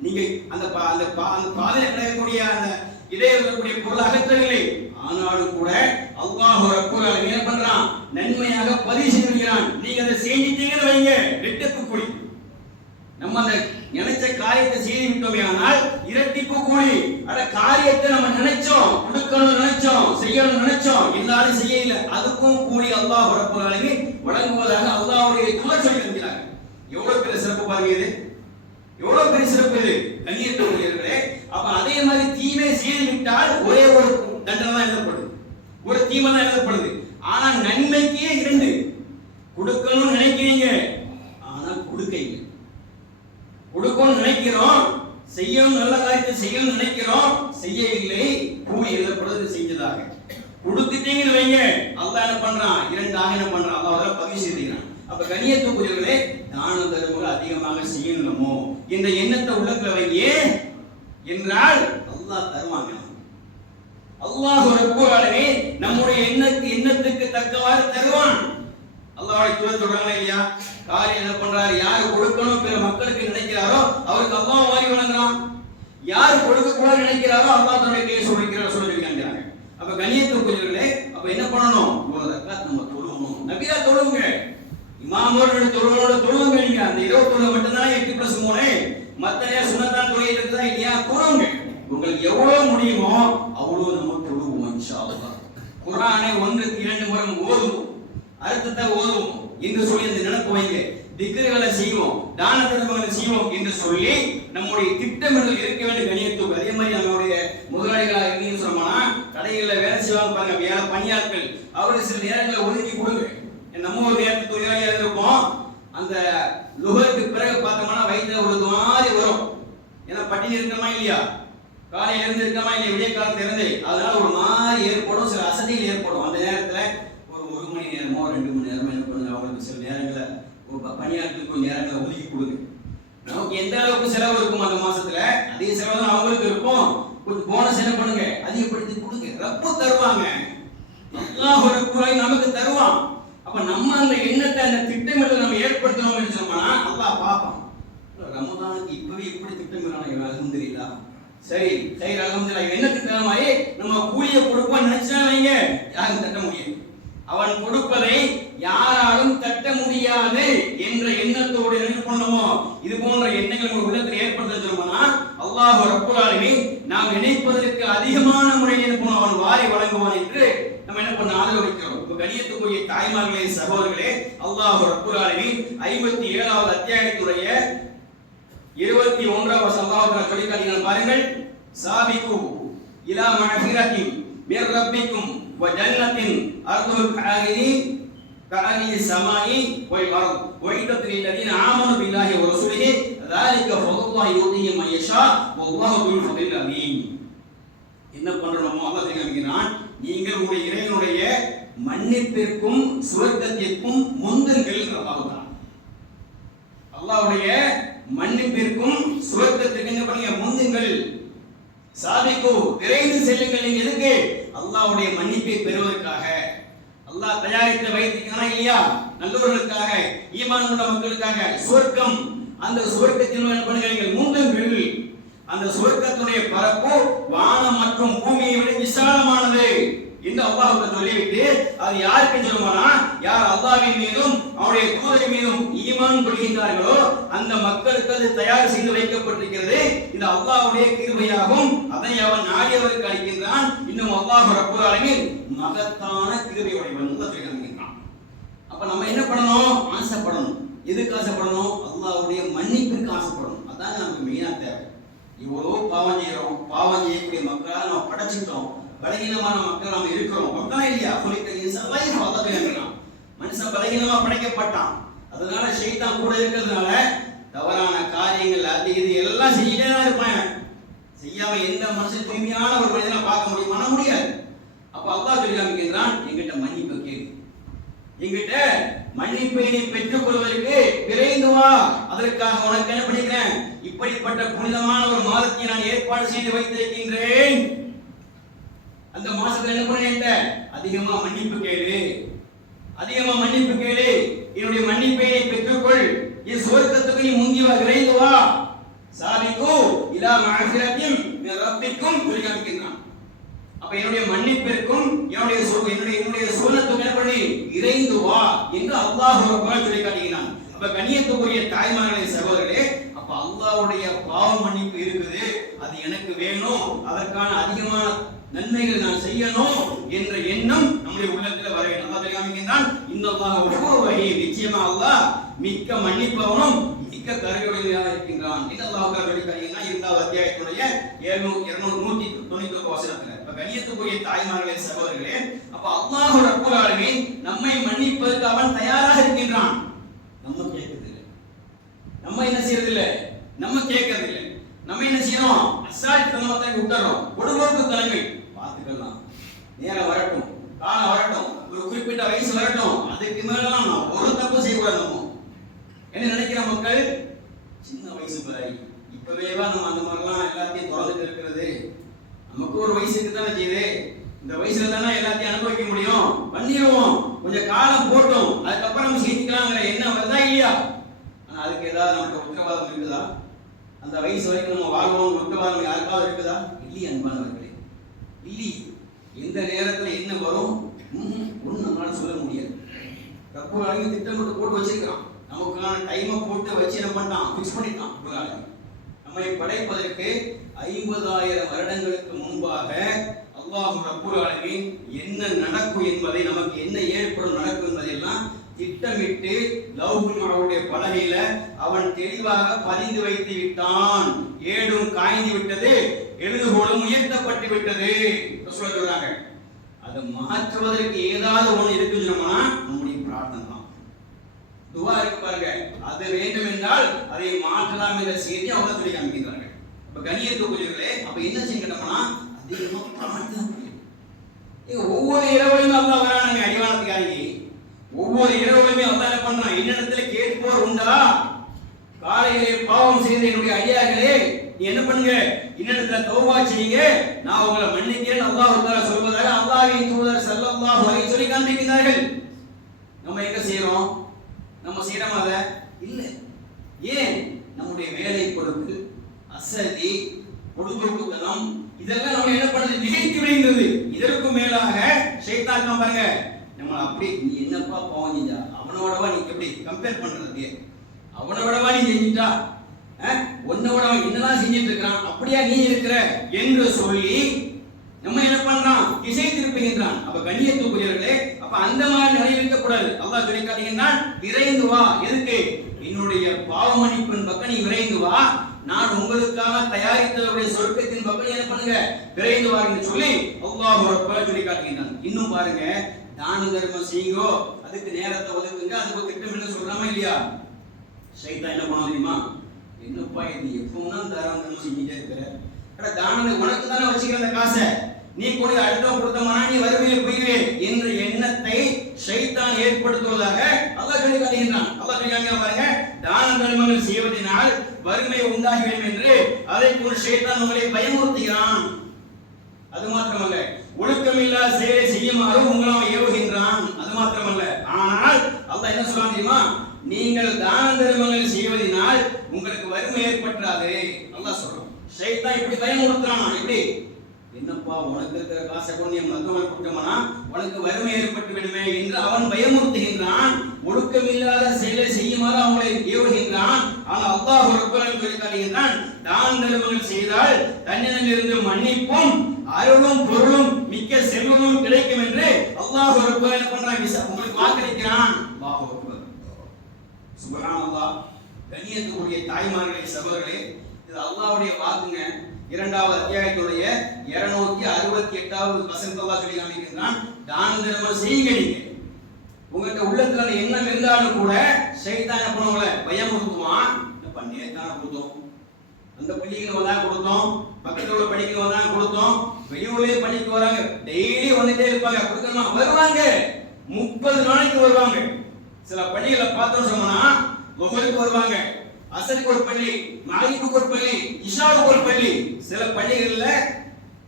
நீங்க அந்த பாதையில் கிடைக்கக்கூடிய அந்த இடையே இருக்கக்கூடிய பொருள் அகற்றவில்லை. ஆனாலும் கூட அல்லாஹ் ரப்பல் ஆலமீன் என்ன பண்றான், நன்மையாக பதிவு செய்கிறான். நீங்க அதை செஞ்சிட்டீங்கன்னு வைங்க, ரெட்டிப்பு கூலி. நம்ம அந்த நினைச்ச காரியத்தை செய்து விட்டோமே ஆனால் இரட்டிப்பு கூலி. அட காரியத்தை நம்ம நினைச்சோம், கொடுக்கணும் நினைச்சோம், செய்யணும் நினைச்சோம், எல்லாரும் செய்யல, அதுக்கும் கூலி அல்லாஹ் ரப்பல் ஆலமீன் வழங்குவதாக அல்லாஹ்வுடைய தூதர் சொல்லி இருக்கிறாங்க. எவ்வளவு பெரிய சிறப்பு பாருங்க, இது எவ்வளவு பெரிய சிறப்பு இது கண்ணியத்துக்குரியவர்களே. அப்ப அதே மாதிரி தீமை செய்து விட்டால் ஒரே ஒரு தண்டனை தான் எழுதப்படுது, ஒரு தீமை தான் எழுதப்படுது. ஆனா நன்மைக்கே 2. கொடுக்கணும்னு நினைக்கிறீங்க, ஆனா கொடுக்கீங்க. கொடுக்கணும்னு நினைக்கிறோம், செய்யணும், நல்ல காரியத்தை செய்யணும்னு நினைக்கிறோம், செய்யவில்லை, கூலி எழுதப்படுறது செஞ்சதாக. கொடுத்துட்டீங்கன்னு வைங்க, அல்லாஹ் என்ன பண்றான், 2 என்ன பண்றான், அல்லாஹ் பதிவு செய்கிறான். அப்ப கண்ணியத்துக்குரியவர்களே, தான தர்மங்கள் அதிகமாக செய்யணுமோ இந்த எண்ணத்தை உள்ளத்துல வைங்க என்றால் அல்லாஹ் தருவாங்க. அல்லாஹ் ரப்பல் ஆலமீன் நம்முடைய எண்ணத்துக்கு தக்கவாறு தருவான். அல்லாஹ்வுடைய தூதர் சொல்றாங்க இல்லையா, காரியம் என்ன பண்றாரு, யார் கொடுக்கணும் பிற மக்களுக்கு நினைக்கிறாரோ அவருக்கு அல்லாஹ் வாரி வழங்குறான். யார் கொடுக்க கூடாது நினைக்கிறாரோ அல்லாஹ் தன்னுடைய கையை சொல்லிருக்காங்க. அப்ப கண்ணியத்துக்குரியவர்களே, அப்ப என்ன பண்ணணும், ஒரு ரக்காத் நம்ம தொழுவணும். நபியா தொழுவுங்க, இமாமோட தொழுவுங்க. நீங்க அந்த 21 மட்டும் தான் 8+3, மத்த நேரம் சுன்னத்தான் தொழுகை இருக்குதா இல்லையா, தொழுவுங்க. உங்களுக்கு எவ்வளவு முடியுமோ அவ்வளவு நம்ம தொழுவோம் இன்ஷா அல்லாஹ். குர்ஆனை 1-2 முறை ஓதுவோம், அர்த்தத்தை ஓதுவோம் என்று சொல்லி அந்த நினைப்பு வைங்க. திக்ருகளை செய்வோம், தான தர்மங்களை செய்வோம் என்று சொல்லி நம்முடைய திட்டமிடல் இருக்க வேண்டும் கண்ணியத்துக்கு. அதே மாதிரி நம்மளுடைய முதலாளிகளா இருக்கீங்கன்னு சொன்னோம்னா, கடைகளில் வேலை செய்வாங்க பாருங்க, வேலை பணியாட்கள், அவருக்கு சில நேரங்களை ஒதுக்கி கொடுங்க. நம்ம ஒரு நேரத்தில் தொழிலாளியாக இருப்போம், அந்த லுஹருக்கு பிறகு பார்த்தோம்னா வயிற்றுல ஒரு மாதிரி வரும். ஏன்னா பட்டினி இருக்கமா இல்லையா, காலையில இருந்து இருக்கமா இல்லையா, விடிய காலத்துல இருந்து, அதனால ஒரு மாதிரி ஏற்படும், சில அசதிகள் ஏற்படும். அந்த நேரத்தில் ஒரு 1 மணி நேரமோ 2 மணி சில நேரங்களில் பணியாளர்களுக்கு கொஞ்சம் நேரங்களை ஒதுக்கி கொடுங்க. நமக்கு எந்த அளவுக்கு செலவு இருக்கும் அந்த மாசத்துல அதே செலவு தான் அவங்களுக்கு இருக்கும். கொஞ்சம் போனஸ் என்ன பண்ணுங்க, அதிகப்படுத்தி கொடுங்க. ரப்பு தருவாங்க, அல்லாஹ் ரப்புல் நமக்கு தருவான். அப்ப நம்ம அந்த எண்ணத்தை அந்த திட்டமிடலை நம்ம ஏற்படுத்தணும்னு சொன்னோம்னா அல்லாஹ் பார்ப்பான். ரமதானுக்கு இப்பவே எப்படி திட்டமிடலாம், அல்ஹம்துலில்லாஹ் சரி சரி அல்ஹம்துலில்லாஹ் என்ன திட்டமாயே நம்ம கூலிய கொடுப்போம் நினைச்சா வைங்க, யாரும் தட்ட முடியாது. அவன் கொடுப்பதை யாராலும் தட்ட முடியாது என்ற எண்ணத்தோடு என்ன பண்ணணுமோ இது போன்ற எண்ணங்கள் நம்ம உள்ளத்தில் ஏற்படுத்தணும்னா அல்லாஹ் ரப்புல் ஆலமீன் நாம் நினைப்பதற்கு அதிகமான முறையில் என்ன பண்ணுவான், அவன் வாரி வழங்குவான் என்று நம்ம என்ன பண்ண ஆதரவு வைக்கிறோம். இப்ப கணியத்துக்குரிய தாய்மார்களே சகோதரர்களே, அல்லாஹ் ரப்புல் ஆலமீன் 57வது அத்தியாயத்துடைய 21வது சம்பவத்தை சொல்லி காட்டுகிறான் பாருங்கள். சாபிகு இலா மஃபிரத்தின் மிர் ரப்பிக்கும் வ ஜன்னத்தின் அர்துல் கஅரிதி ஸமாஇ வல் அர்த் வஇதத் லில்லதீன ஆமனு பில்லாஹி வ ரசூலிஹி ذلك ஃபதுல்லாஹி யுதீஹி மன் யஷா வல்லாஹு துல் ஃபதில் அலீம். என்ன பண்றோமோ அல்லாஹ் தெரிவிக்கிறான், நீங்கள் உங்களுடைய இறைவனுடைய மன்னிப்பிற்கும் சுவர்க்கத்திற்கும் முந்துங்கள். அல்லாஹ்வுடைய மன்னிப்பிற்கும் சுவர்க்கத்திற்கும் என்ன பண்ணுங்க, முந்துங்கள். சாபிக்கு விரைந்து செல்லுங்கள். நீங்க எதுக்கு? அல்லாஹ்வுடைய மன்னிப்பை பெறுவதற்காக. அல்லாஹ் தயாரித்து வைத்திருக்கானா இல்லையா, நல்லவர்களுக்காக, ஈமான் கொண்ட மக்களுக்காக சுவர்க்கம். அந்த சுவர்க்கத்தின் என்ன பண்ணுங்க, நீங்கள் முந்துங்கள். அந்த சுவர்க்கத்துடைய பரப்பு வானம் மற்றும் பூமியை விட விசாலமானது என்று அல்லாஹ் சொல்லிவிட்டு அது யாருக்கு சொல்லுவானா, யார் அல்லாஹ்வின் மீதும் அவருடைய தூதரின் மீதும் ஈமான் கொள்கின்றார்களோ அந்த மக்களுக்கு அது தயார் செய்து வைக்கப்பட்டிருக்கிறது. இது அல்லாஹ்வுடைய கிருபையாகும். அதை அவன் நாடியவருக்கு அளிக்கின்றான். இன்னும் அல்லாஹ் ரப்புல் ஆலமீன் மகத்தான கிருபை உடையவன் சொல்லியிருக்கிறான். அப்ப நம்ம என்ன பண்ணணும், ஆசைப்படணும். எதுக்கு ஆசைப்படணும்? அல்லாஹ்வுடைய மன்னிப்புக்கு ஆசைப்படணும். அதான் நமக்கு மெயினா தேவை. இவ்வளவு பாவம் செய்யறோம், பாவம் செய்யக்கூடிய மக்களாக நம்ம படைச்சிட்டோம், பலகீனமான மக்கள் நாம் இருக்கிறோம். அப்படின்னா இல்லையா, மனுஷன் பலகீனமா படைக்கப்பட்டான். அதனால ஷைத்தான் கூட இருக்கிறதுனால தவறான காரியங்கள் அது இது எல்லாம் செய்யவே தான் இருப்பான். செய்யாம எந்த மனுஷன் தூய்மையான ஒரு மனிதனை பார்க்க முடியும், பண்ண முடியாது. அப்ப அல்லாஹ் சொல்லி காமிக்கின்றான், எங்கிட்ட மன்னிப்பு கேளு, எங்கிட்ட மன்னிப்பை நீ பெற்றுக் கொள்வதற்கு விரைந்து வா. அதற்காக உனக்கு என்ன பண்ணிக்கிறேன், இப்படிப்பட்ட புனிதமான ஒரு மாதத்தை நான் ஏற்பாடு செய்து வைத்திருக்கின்றேன். அந்த மாசத்துல என்ன பண்ண, அதிகமா மன்னிப்பு கேளு, அதிகமா மன்னிப்பு கேளு, என்னுடைய மன்னிப்பை பெற்றுக்கொள், என் சுவர்க்கத்துக்கு நீ முந்தி வா, விரைந்து வா. சாபிகு இலா மஃபிரத்தின் மின் ரப்பிக்கும் சொல்லி காமிக்கின்றான். அப்ப என்னுடைய மன்னிப்பிற்கும் என்னுடைய சுவனத்துக்கு என்ன பண்ணி விரைந்து வா என்று அல்லாஹ் ரப்பல் சொல்லி காட்டுகிறான். அப்ப கண்ணியத்துக்குரிய தாய்மார்களே சகோதரர்களே, அப்ப அல்லாஹ்வுடைய பாவ மன்னிப்பு இருக்குது, அது எனக்கு வேணும், அதற்கான அதிகமான நன்மைகள் நான் செய்யணும் என்ற எண்ணம் நம்முடைய உள்ளத்தில் வர வேண்டும். அல்லாஹ் காமிக்கின்றான், இன்னல்லாஹு கஃபூர் ரஹீம், நிச்சயமா அல்லாஹ் மிக்க மன்னிப்பவனும் மிக்க கருணையுடையவனாக இருக்கின்றான். அல்லாஹ் சொல்லி காட்டுகிறான் 2வது அத்தியாயத்துடைய 191 வசனத்துல. அப்ப கண்ணியத்துக்குரிய தாய்மார்களே சகோதரர்களே, அப்ப அல்லாஹ் ரப்புல் ஆலமீன் நம்மை மன்னிப்பதற்கு அவன் தயாராக இருக்கின்றான். நம்ம கேட்கறதில்லை, நம்ம என்ன செய்யறதில்லை, நம்ம கேட்கறதில்லை. நம்ம என்ன செய்யறோம், அசால்ட்டுத்தனமா விட்டுறோம். பொடுபோக்கு தனங்கள் பார்த்துக்கலாம், நேரம் வரட்டும், காலம் வரட்டும், ஒரு குறிப்பிட்ட வயசு வரட்டும், அதுக்கு மேலாம் நான் ஒரு தப்பு செய்யக்கூடாது. நம்ம என்ன நினைக்கிற மக்கள், சின்ன வயசு பாய், இப்பவேவா நம்ம அந்த மாதிரிலாம் எல்லாத்தையும் தொடர்ந்துட்டு இருக்கிறது, நமக்கு ஒரு வயசுக்கு தானே செய்யுது, இந்த வயசுல தானே எல்லாத்தையும் அனுபவிக்க முடியும், பண்ணிடுவோம், கொஞ்சம் காலம் போட்டோம், அதுக்கப்புறம் நம்ம செய்திக்கலாங்கிற எண்ணம் வருதா இல்லையா? ஆனா அதுக்கு ஏதாவது நமக்கு உத்தரவாதம் இருக்குதா? அந்த வயசு வரைக்கும் நம்ம வாழ்வோம் உத்தரவாதம் யாருக்காவது இருக்குதா? இல்லை அன்பானவர்களே, இல்லை. எந்த நேரத்தில் என்ன வரும் ஒன்றும் நம்மளால சொல்ல முடியாது. ரப்பல் ஆலமீன் திட்டமிட்டு போட்டு வச்சிருக்கான், நமக்கான டைமை போட்டு வச்சு என்ன பண்ணிட்டான், ஃபிக்ஸ் பண்ணிட்டான். நம்மை படைப்பதற்கு 50,000 வருடங்களுக்கு முன்பாக அல்லாஹ் ரப்பல் ஆலமீன் என்ன நடக்கும் என்பதை, நமக்கு என்ன ஏற்படும் நடக்கும் என்பதெல்லாம் திட்டமிட்டு லௌஹுல் மஹ்ஃபூஸுடைய பலகையில அவன் தெளிவாக பதிந்து வைத்து விட்டான். ஏடும் காய்ந்து விட்டது, எழுதுகோலும் உயர்த்தப்பட்டு விட்டது சொல்றாங்க. அதை மாற்றுவதற்கு ஏதாவது ஒன்று இருக்குன்னா நம்முடைய பிரார்த்தனை தான், துவா இருக்கு பாருங்க. அது வேண்டும் என்றால் அதை மாற்றலாம் என்ற செய்தி அவங்க சொல்லி காமிக்கிறார்கள். அப்ப கண்ணியத்துக்குரியவர்களே, அப்ப என்ன செய்யணும்னா அதிகமா பிரார்த்தனை. ஒவ்வொரு இரவுலையும் அல்லாஹ் வரானுங்க அடிவானத்துக்காரங்க, ஒவ்வொரு இரவுமே அல்லாஹ் என்ன பண்றான், என்னிடத்துல கேட்போர் உண்டா, காலையிலே பாவம் செய்த என்னுடைய ஐயாக்களே நீ என்ன பண்ணுங்க, என்னிடத்துல தௌபா செய்யுங்க, நான் உங்களை மன்னிக்கிறேன் அல்லாஹ் தஆலா சொல்வதாக அல்லாஹ்வின் தூதர் ஸல்லல்லாஹு அலைஹி சொல்லி காண்பிக்கிறார்கள். நம்ம எங்க செய்யறோம்? நம்ம செய்யறோமா? அத இல்ல. ஏன்? நம்முடைய வேலை பொறுப்பு, அசதி, பொழுதுபோக்குத்தனம் இதெல்லாம் நம்ம என்ன பண்ணுது, நிகழ்த்தி விடுகிறது. இதற்கு மேலாக ஷைத்தான் பாருங்க நம்ம அப்படி, நீ என்னப்பா பாவம் செஞ்சா, அவனோடவா நீ எப்படி கம்பேர் பண்றது, அவனோடவா நீ செஞ்சிட்டா, உன்னோட என்னதான் செஞ்சிட்டு இருக்கிறான், அப்படியா நீ இருக்கிற என்று சொல்லி நம்ம என்ன பண்றான், திசை திருப்புகின்றான். அப்ப கண்ணியத்துக்குரியவர்களே, அப்ப அந்த மாதிரி நிலை இருக்கக்கூடாது. அல்லாஹ் சொல்லி காட்டுகின்றான், விரைந்து வா. எதுக்கு? என்னுடைய பாவ மன்னிப்பின் பக்கம் நீ விரைந்து வா, நான் உங்களுக்காக தயாரித்தவருடைய சொர்க்கத்தின் பக்கம் என்ன பண்ணுங்க, விரைந்து வா என்று சொல்லி அல்லாஹ் ரப்பல் சொல்லி காட்டுகின்றான். இன்னும் பாருங்க, தான தர்மம் செய்யுங்கோ, அதுக்கு நேரத்தை ஒதுக்குங்க, அதுக்கு திட்டம் என்ன சொல்றாமா இல்லையா? ஷைத்தான் என்ன பண்ண தெரியுமா, என்னப்பா இது எப்பவும் தான தர்மம் செஞ்சுட்டே இருக்கிற, தான உனக்கு தானே வச்சுக்கிற அந்த காசை, நீ கூட அடுத்தவங்க கொடுத்தமானா நீ வறுமையில் போய்வே என்ற எண்ணத்தை ஷைத்தான் ஏற்படுத்துவதாக அல்லாஹ் சொல்லி காட்டுகின்றான். அல்லாஹ் சொல்லி காட்டுகிறான் பாருங்க, தான தர்மங்கள் செய்வதனால் வறுமை உண்டாகிவிடும் என்று அதை போல ஷைத்தான் உங்களை பயமுறுத்துகிறான். அது மாத்திரமல்ல, ஒழுக்கமில்லா செயலை செய்யுமாறு உங்களை ஏவுகின்றான். அது மாத்திரமல்ல, ஆனால் அல்லாஹ் என்ன சொல்றான் தெரியுமா, நீங்கள் தான தர்மங்கள் செய்வதனால் உங்களுக்கு வறுமை ஏற்பட்டாது அல்லாஹ் சொல்றான். ஷைத்தான் இப்படி பயமுறுத்துறான். எப்படி? என்னப்பா உனக்கு இருக்கிற காசை கொண்டு நீ மத்தவங்க கொடுத்தோம்னா உனக்கு வறுமை ஏற்பட்டு விடுமே என்று அவன் பயமுறுத்துகின்றான். ஒழுக்கமில்லாத செயலை செய்யுமாறு அவங்களை ஏவுகின்றான். ஆனால் அல்லாஹ் ரப்பல் சொல்லி காட்டுகின்றான், தான தர்மங்கள் செய்தால் தன்னிடமிருந்து மன்னிப்பும் அருளும் பொருளும் மிக்க செல்வமும் கிடைக்கும் என்று அல்லாஹ் ரப்பல் என்ன பண்றான், உங்களுக்கு வாக்களிக்கிறான். அல்லாஹ் அக்பர், சுப்ஹானல்லாஹ். கண்ணியத்துக்குரிய தாய்மார்களே, சகோதரர்களே, இது அல்லாஹ்வுடைய வாக்குங்க. 2வது அத்தியாயத்துடைய 268வது வசனத்தை அல்லாஹ் சொல்லி காமிக்கின்றான், தான தர்மம் செய்யுங்க. நீங்க உங்கள்கிட்ட உள்ளத்துல எண்ணம் இருந்தாலும் கூட ஷைத்தான் என்ன பண்ணுவாங்கள, பயமுறுத்துவான். என்ன நேத்தான கொடுத்தோம், அந்த பள்ளிக்கு வந்தா கொடுத்தோம், பக்கத்துல உள்ள பள்ளிக்கு வந்தா கொடுத்தோம், வெளியூர்லயே பள்ளிக்கு வராங்க, டெய்லி வந்துட்டே இருப்பாங்க, கொடுக்கணுமா, வருவாங்க, 30 நாளைக்கு வருவாங்க. சில பள்ளிகளை பார்த்தோம் சொன்னா லுஹருக்கு வருவாங்க, அசருக்கு ஒரு பள்ளி, மகரிபுக்கு ஒரு பள்ளி, இஷாவுக்கு ஒரு பள்ளி. சில பள்ளிகள்ல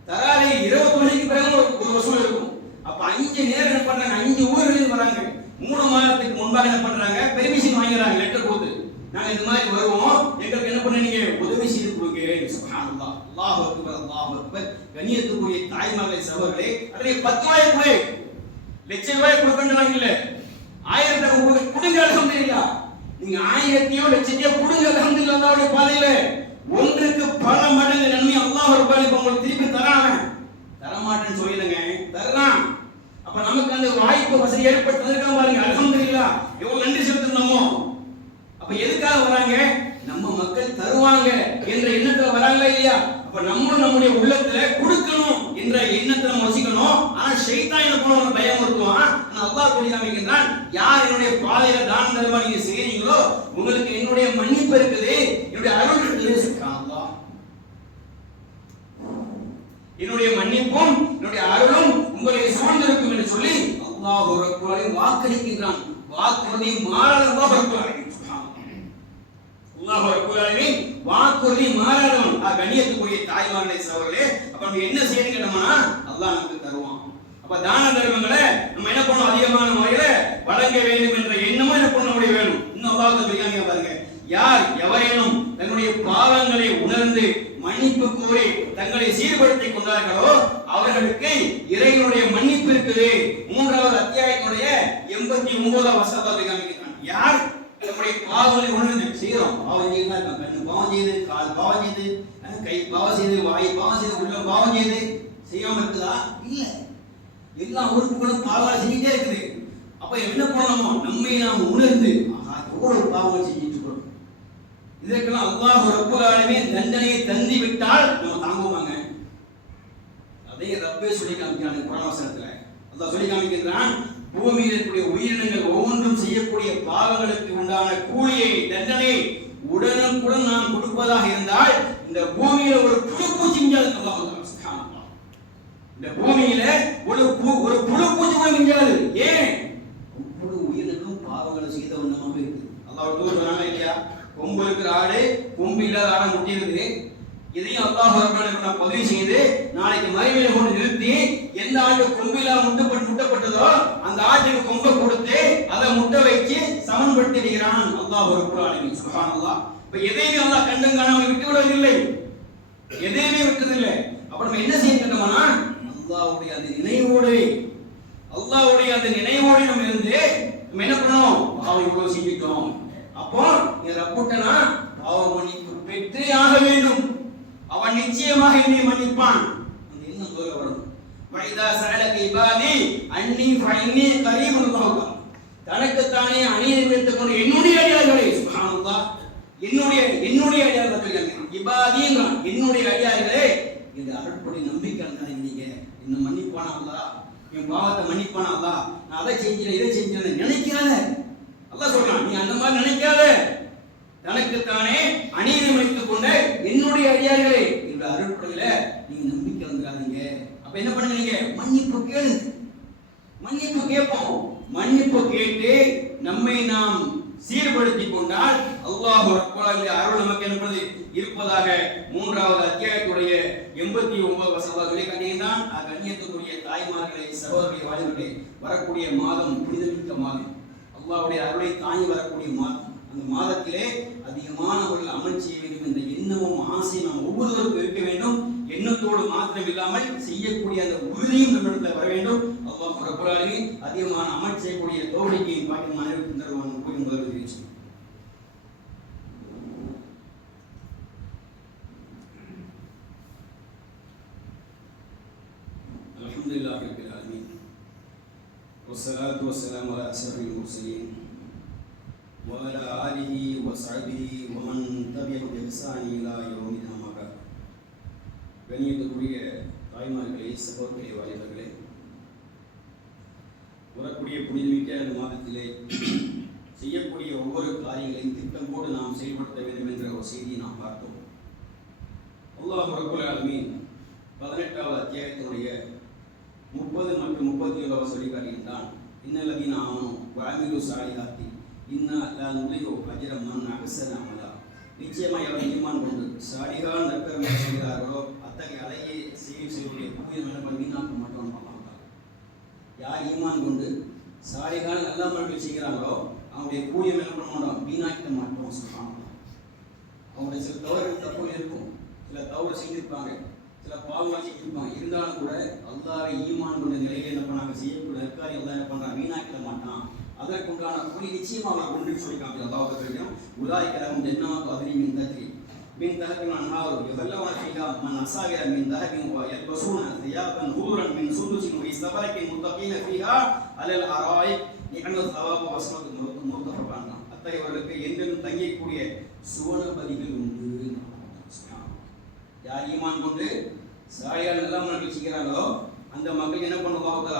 தராவி 20 மணிக்கு பிறகு ஒரு வசூல் இருக்கும். அப்ப 5 நேரம் என்ன பண்றாங்க, 5 ஊர்களில் வராங்க. 3 மாதத்துக்கு முன்பாக என்ன பண்றாங்க, பெர்மிஷன் வாங்குறாங்க, லெட்டர் கொடுத்து, நாங்க இந்த மாதிரி வருவோம், எங்களுக்கு என்ன பண்ணீங்க, உதவி செய்து கொடுங்க. சுப்ஹானல்லாஹ், அல்லாஹ் அக்பர், அல்லாஹ் அக்பர். கண்ணியத்துக்குரிய தாய்மார்களே, சகோதரர்களே, அதே 10 ரூபாய் கொடு, லட்சம் ரூபாய் கொடுக்கணும் இல்ல, 1000 கொடுங்க, அல்ஹம்துலில்லாஹ். நீங்க 1000 லட்சத்தையோ கொடுங்க, அல்ஹம்துலில்லாஹ். அல்லாஹ்வுடைய பாதையில ஒன்றுக்கு பல மடங்கு நன்மை அல்லாஹ் ரப்பல் உங்களுக்கு திருப்பி தராம தரமாட்டேன்னு சொல்லிடுங்க, தரலாம். அப்ப நமக்கு அந்த வாய்ப்பு வசதி ஏற்பட்டதற்காக பாருங்க, அல்ஹம்துலில்லாஹ், எவ்வளவு நன்றி செலுத்தணுமோ. அப்ப எதுக்காக வராங்க, நம்ம மக்கள் தருவாங்க என்ற எண்ணத்துல வராங்களா இல்லையா? அப்ப நம்முடைய உள்ளத்துல கொடுக்கணும் என்ற எண்ணத்தை நம்ம வச்சுக்கணும். ஆனா ஷைத்தான் என்ன பண்ணுவான், பயமுறுத்துவான். ஆனா அல்லாஹ் சொல்லி காமிக்கின்றான், யார் என்னுடைய பாதையில தான தர்மம் நீங்க செய்றீங்களோ உங்களுக்கு என்னுடைய மன்னிப்பு இருக்குது, என்னுடைய அருள் இருக்குது. சுப்ஹானல்லாஹ், என்னுடைய மன்னிப்பும் என்னுடைய அருளும் உங்களை சூழ்ந்திருக்கும் என்று சொல்லி அல்லாஹ் ரப்பல் வாக்களிக்கின்றான். வாக்குறுதி மாறாத அல்லாஹ் ரப்பல் அல்லாஹ் ரப்பல் ஆலமீன் வாக்குறுதி மாறாதவன். கண்ணியத்துக்குரிய தாய்மார்களே, சகோதரர்களே, அப்ப நம்ம என்ன செய்யணும் கேட்டோம்னா அல்லாஹ் நமக்கு தருவான். அப்ப தான தர்மங்களை நம்ம என்ன பண்ணணும், அதிகமான முறையில வழங்க வேண்டும் என்ற எண்ணமும் என்ன பண்ண முடிய வேணும். இன்னும் அல்லாஹ் சொல்லிருக்காங்க பாருங்க, யார் எவரேனும் தன்னுடைய பாவங்களை உணர்ந்து மன்னிப்பு கோரி தங்களை சீர்படுத்திக் கொண்டார்களோ அவர்களுக்கு இறைவனுடைய மன்னிப்பு இருக்குது. 3வது அத்தியாயத்தினுடைய 89வது வசனத்தை காமிக்கிறான். யார் நம்முடைய பாவங்களை உணர்ந்து செய்யறோம், பாவம் செய்தா கண்ணு பாவம் செய்து, கால் பாவம் செய்து, கை பாவம் செய்து, வாய் பாவம் செய்து, உள்ள பாவம் செய்து செய்யாம இருக்குதா? இல்ல, எல்லா உறுப்புகளும் பாவங்களை செஞ்சுட்டே இருக்குது. அப்ப என்ன பண்ணணும், நம்மை நாம் உணர்ந்து எவ்வளவு பாவங்கள் செஞ்சுட்டு இருக்கிறோம், இதற்கெல்லாம் அல்லாஹ் ரப்பல் ஆலமீன் தண்டனையை தந்தி விட்டால் நம்ம தாங்குவாங்க. அதே ரப்பே சொல்லி காமிக்கிறான் குர்ஆன் வசனத்துல. அல்லாஹ் சொல்லி காமிக்கிறான், பூமியில் இருக்கக்கூடிய உயிரினங்கள் ஒவ்வொன்றும் செய்யக்கூடிய பாவங்களுக்கு உண்டான கூலியை, தண்டனையை உடனுக்குடன் நாம் கொடுப்பதாக இருந்தால் இந்த பூமியில ஒரு புழு பூச்சி மிஞ்சாது. சுப்ஹானல்லாஹ், இந்த பூமியில ஒரு புழு பூச்சி கூட மிஞ்சாது. ஏன்? ஒவ்வொரு பாவங்களை செய்த ஒன்றமாக இருக்குது. அல்லாஹ் சொன்னாங்க இல்லையா, கொம்பு இருக்கிற ஆடு கொம்பு இல்லாத ஆடை முட்டியிருக்குது. இதையும் அல்லாஹ் ரப்பல் பதிவு செய்து நாளைக்கு மறுமையில கொண்டு நிறுத்தி எந்த ஆடு கொம்பு இல்லாத முட்டப்பட்டதோ அந்த ஆட்டுக்கு கொம்பை கொடுத்து அதை முட்டை வச்சு சமன்படுத்தி இருக்கிறான் அல்லாஹ் ரப்பல் ஆலமீன். சுப்ஹானல்லாஹ். இப்ப எதையுமே அல்லாஹ் கண்டம் காணாமல் விட்டு விடவில்லை, எதையுமே விட்டதில்லை. அப்ப நம்ம என்ன செய்யணும்னா அல்லாஹ்வுடைய அந்த நினைவோடு நம்ம இருந்து நம்ம என்ன பண்ணணும், பாவம் இவ்வளவு செஞ்சிட்டோம், அப்போ ரப்புட்டனா பாவம் மன்னிப்பு பெற்றே ஆக வேண்டும், அவன் நிச்சயமாக என்னை மன்னிப்பான். அந்த எண்ணம் சொல்ல வரணும். வைதா சஅலக இபாதி அன்னி ஃபஇன்னி கரீபுன் தௌபா. தனக்குத்தானே அநீதி வைத்துக்கொண்டு என்னுடைய அடியார்களே, சுப்ஹானல்லாஹ், என்னுடைய அடியார்களே இபாதின்றான், என்னுடைய அடியார்களே, இது அருட்படி நம்பிக்கை நீங்க என்ன மன்னிப்பானா அல்லாஹ், என் பாவத்தை மன்னிப்பானா அல்லாஹ், நான் அதை செஞ்சேன் இதை செஞ்சேன் நினைக்காத. அல்லாஹ் சொல்றான், நீ அந்த மாதிரி நினைக்காத, தனக்குத்தானே அநீதி வைத்துக் கொண்ட என்னுடைய அடியார்களே இந்த அருட்படையில நீங்க நம்பிக்கை வந்துடாதீங்க. அப்ப என்ன பண்ணுங்க, மன்னிப்பு கேளு, மன்னிப்பு கேட்போம். மன்னிப்பு கேட்டு நம்மை நாம் சீர்படுத்திக் கொண்டால் அல்லாஹ் ரப்பல் ஆலமீன் அருள் நமக்கு என்பது இருப்பதாக 3வது அத்தியாயத்துடைய 89 வசனங்களை கண்டிருந்தான். கண்ணியத்துக்குரிய தாய்மார்களே, சகோதரர்களே, வாலிபர்களே, வரக்கூடிய மாதம் புனிதமிக்க மாதம், அல்லாஹ்வுடைய அருளை தாங்கி வரக்கூடிய மாதம். அந்த மாதத்திலே அதிகமானவர்கள் அமல் செய்ய வேண்டும் என்ற எண்ணமும் ஆசையும் நாம் ஒவ்வொருவருக்கும் இருக்க வேண்டும். எண்ணத்தோடு மாத்திரம் இல்லாமல் செய்யக்கூடிய அந்த உறுதியும் நம்மிடத்தில் வர வேண்டும். அல்லாஹ் ரப்பல் ஆலமீன் அதிகமான அமல் செய்யக்கூடிய தௌஃபீக்கையும் பாக்கியம் அனைவருக்கும் தருவான் கூறி முதல் தெரிவிச்சு. அல்ஹம்துலில்லாஹி ரப்பில் ஆலமீன் வஸ்ஸலாத்து வஸ்ஸலாமு அலா அஷ்ரஃபில் முர்ஸலீன் وعلى آله وصحبه ومن تبعهم بإحسان إلى يوم الدين. கண்ணியத்துக்குரிய தாய்மார்களே, சகோதரர்களே, வாலிபர்களே, வரக்கூடிய புனிதமிக்க அந்த மாதத்திலே செய்யக்கூடிய ஒவ்வொரு காரியங்களையும் திட்டம் போடு நாம் செயல்படுத்த வேண்டும் என்ற ஒரு செய்தியை நாம் பார்த்தோம். அல்லாஹ் ரப்பல் ஆலமீன் 18வது அத்தியாயத்தினுடைய 30 மற்றும் 37 சொல்லி காட்டுகின்றான். இன்னல்லதீன ஆமனு வஅமிலு ஸாலிஹாத்தி இன்னா லா நுலிஹு அஜ்ர மன் அஹ்ஸன அமலா. நிச்சயமாக அவர் ஈமான் கொண்டு சாலிஹான நற்கர்மங்களை செய்கிறார்களோ அத்தகைய அலையை செய்யக்கூடிய புண்ணியம் என்ன பண்ணி வீணாக்க மாட்டோம். யார் ஈமான் கொண்டு சாலிஹான நல்ல அமல்கள் செய்கிறார்களோ அவங்களுடைய கூலியம் என்ன பண்ண மாட்டோம், வீணாக்க மாட்டோம். சொல்றாங்க. அவங்களுடைய சில தவறுகள் தப்புகள் இருக்கும், சில தவறு செஞ்சிருப்பாங்க, சில பாவங்கள் செஞ்சிருப்பாங்க. இருந்தாலும் கூட அல்லாஹ்வை ஈமான் கொண்ட நிலையில் என்ன பண்ணாங்க, செய்யக்கூடிய நற்காரியம் அல்லாஹ் என்ன பண்றான், வீணாக்கிட மாட்டான். அதற்குண்டான கூலி நிச்சயமா அவர் ஒன்று சொல்லி காமிச்சு அல்லாஹ் தெரியும். உலாய்க்கலகும் ஜன்னாத்து அத்னி மின் தஜ்ரி மின் தஹ்திஹா அன்ஹாரு யுஹல்லவுன ஃபீஹா மன் அஸாகிர மின் தஹபின் வ யல்பஸூன தியாபன் ஹூரன் மின் சுதுஸின் வ இஸ்தபரகின் முத்தகீன ஃபீஹா அலல் அராயிக் நிஅமத் ஸவாபு வ ஸலத்து முர்தஃபகான். அத்தகையவர்களுக்கு என்றும் தங்கக்கூடிய சுவனபதிகள் உண்டு. யார் ஈமான் கொண்டு சாலிஹான நல்ல அமல்கள் செய்கிறார்களோ அந்த மக்கள் என்ன பண்ணுவாங்க,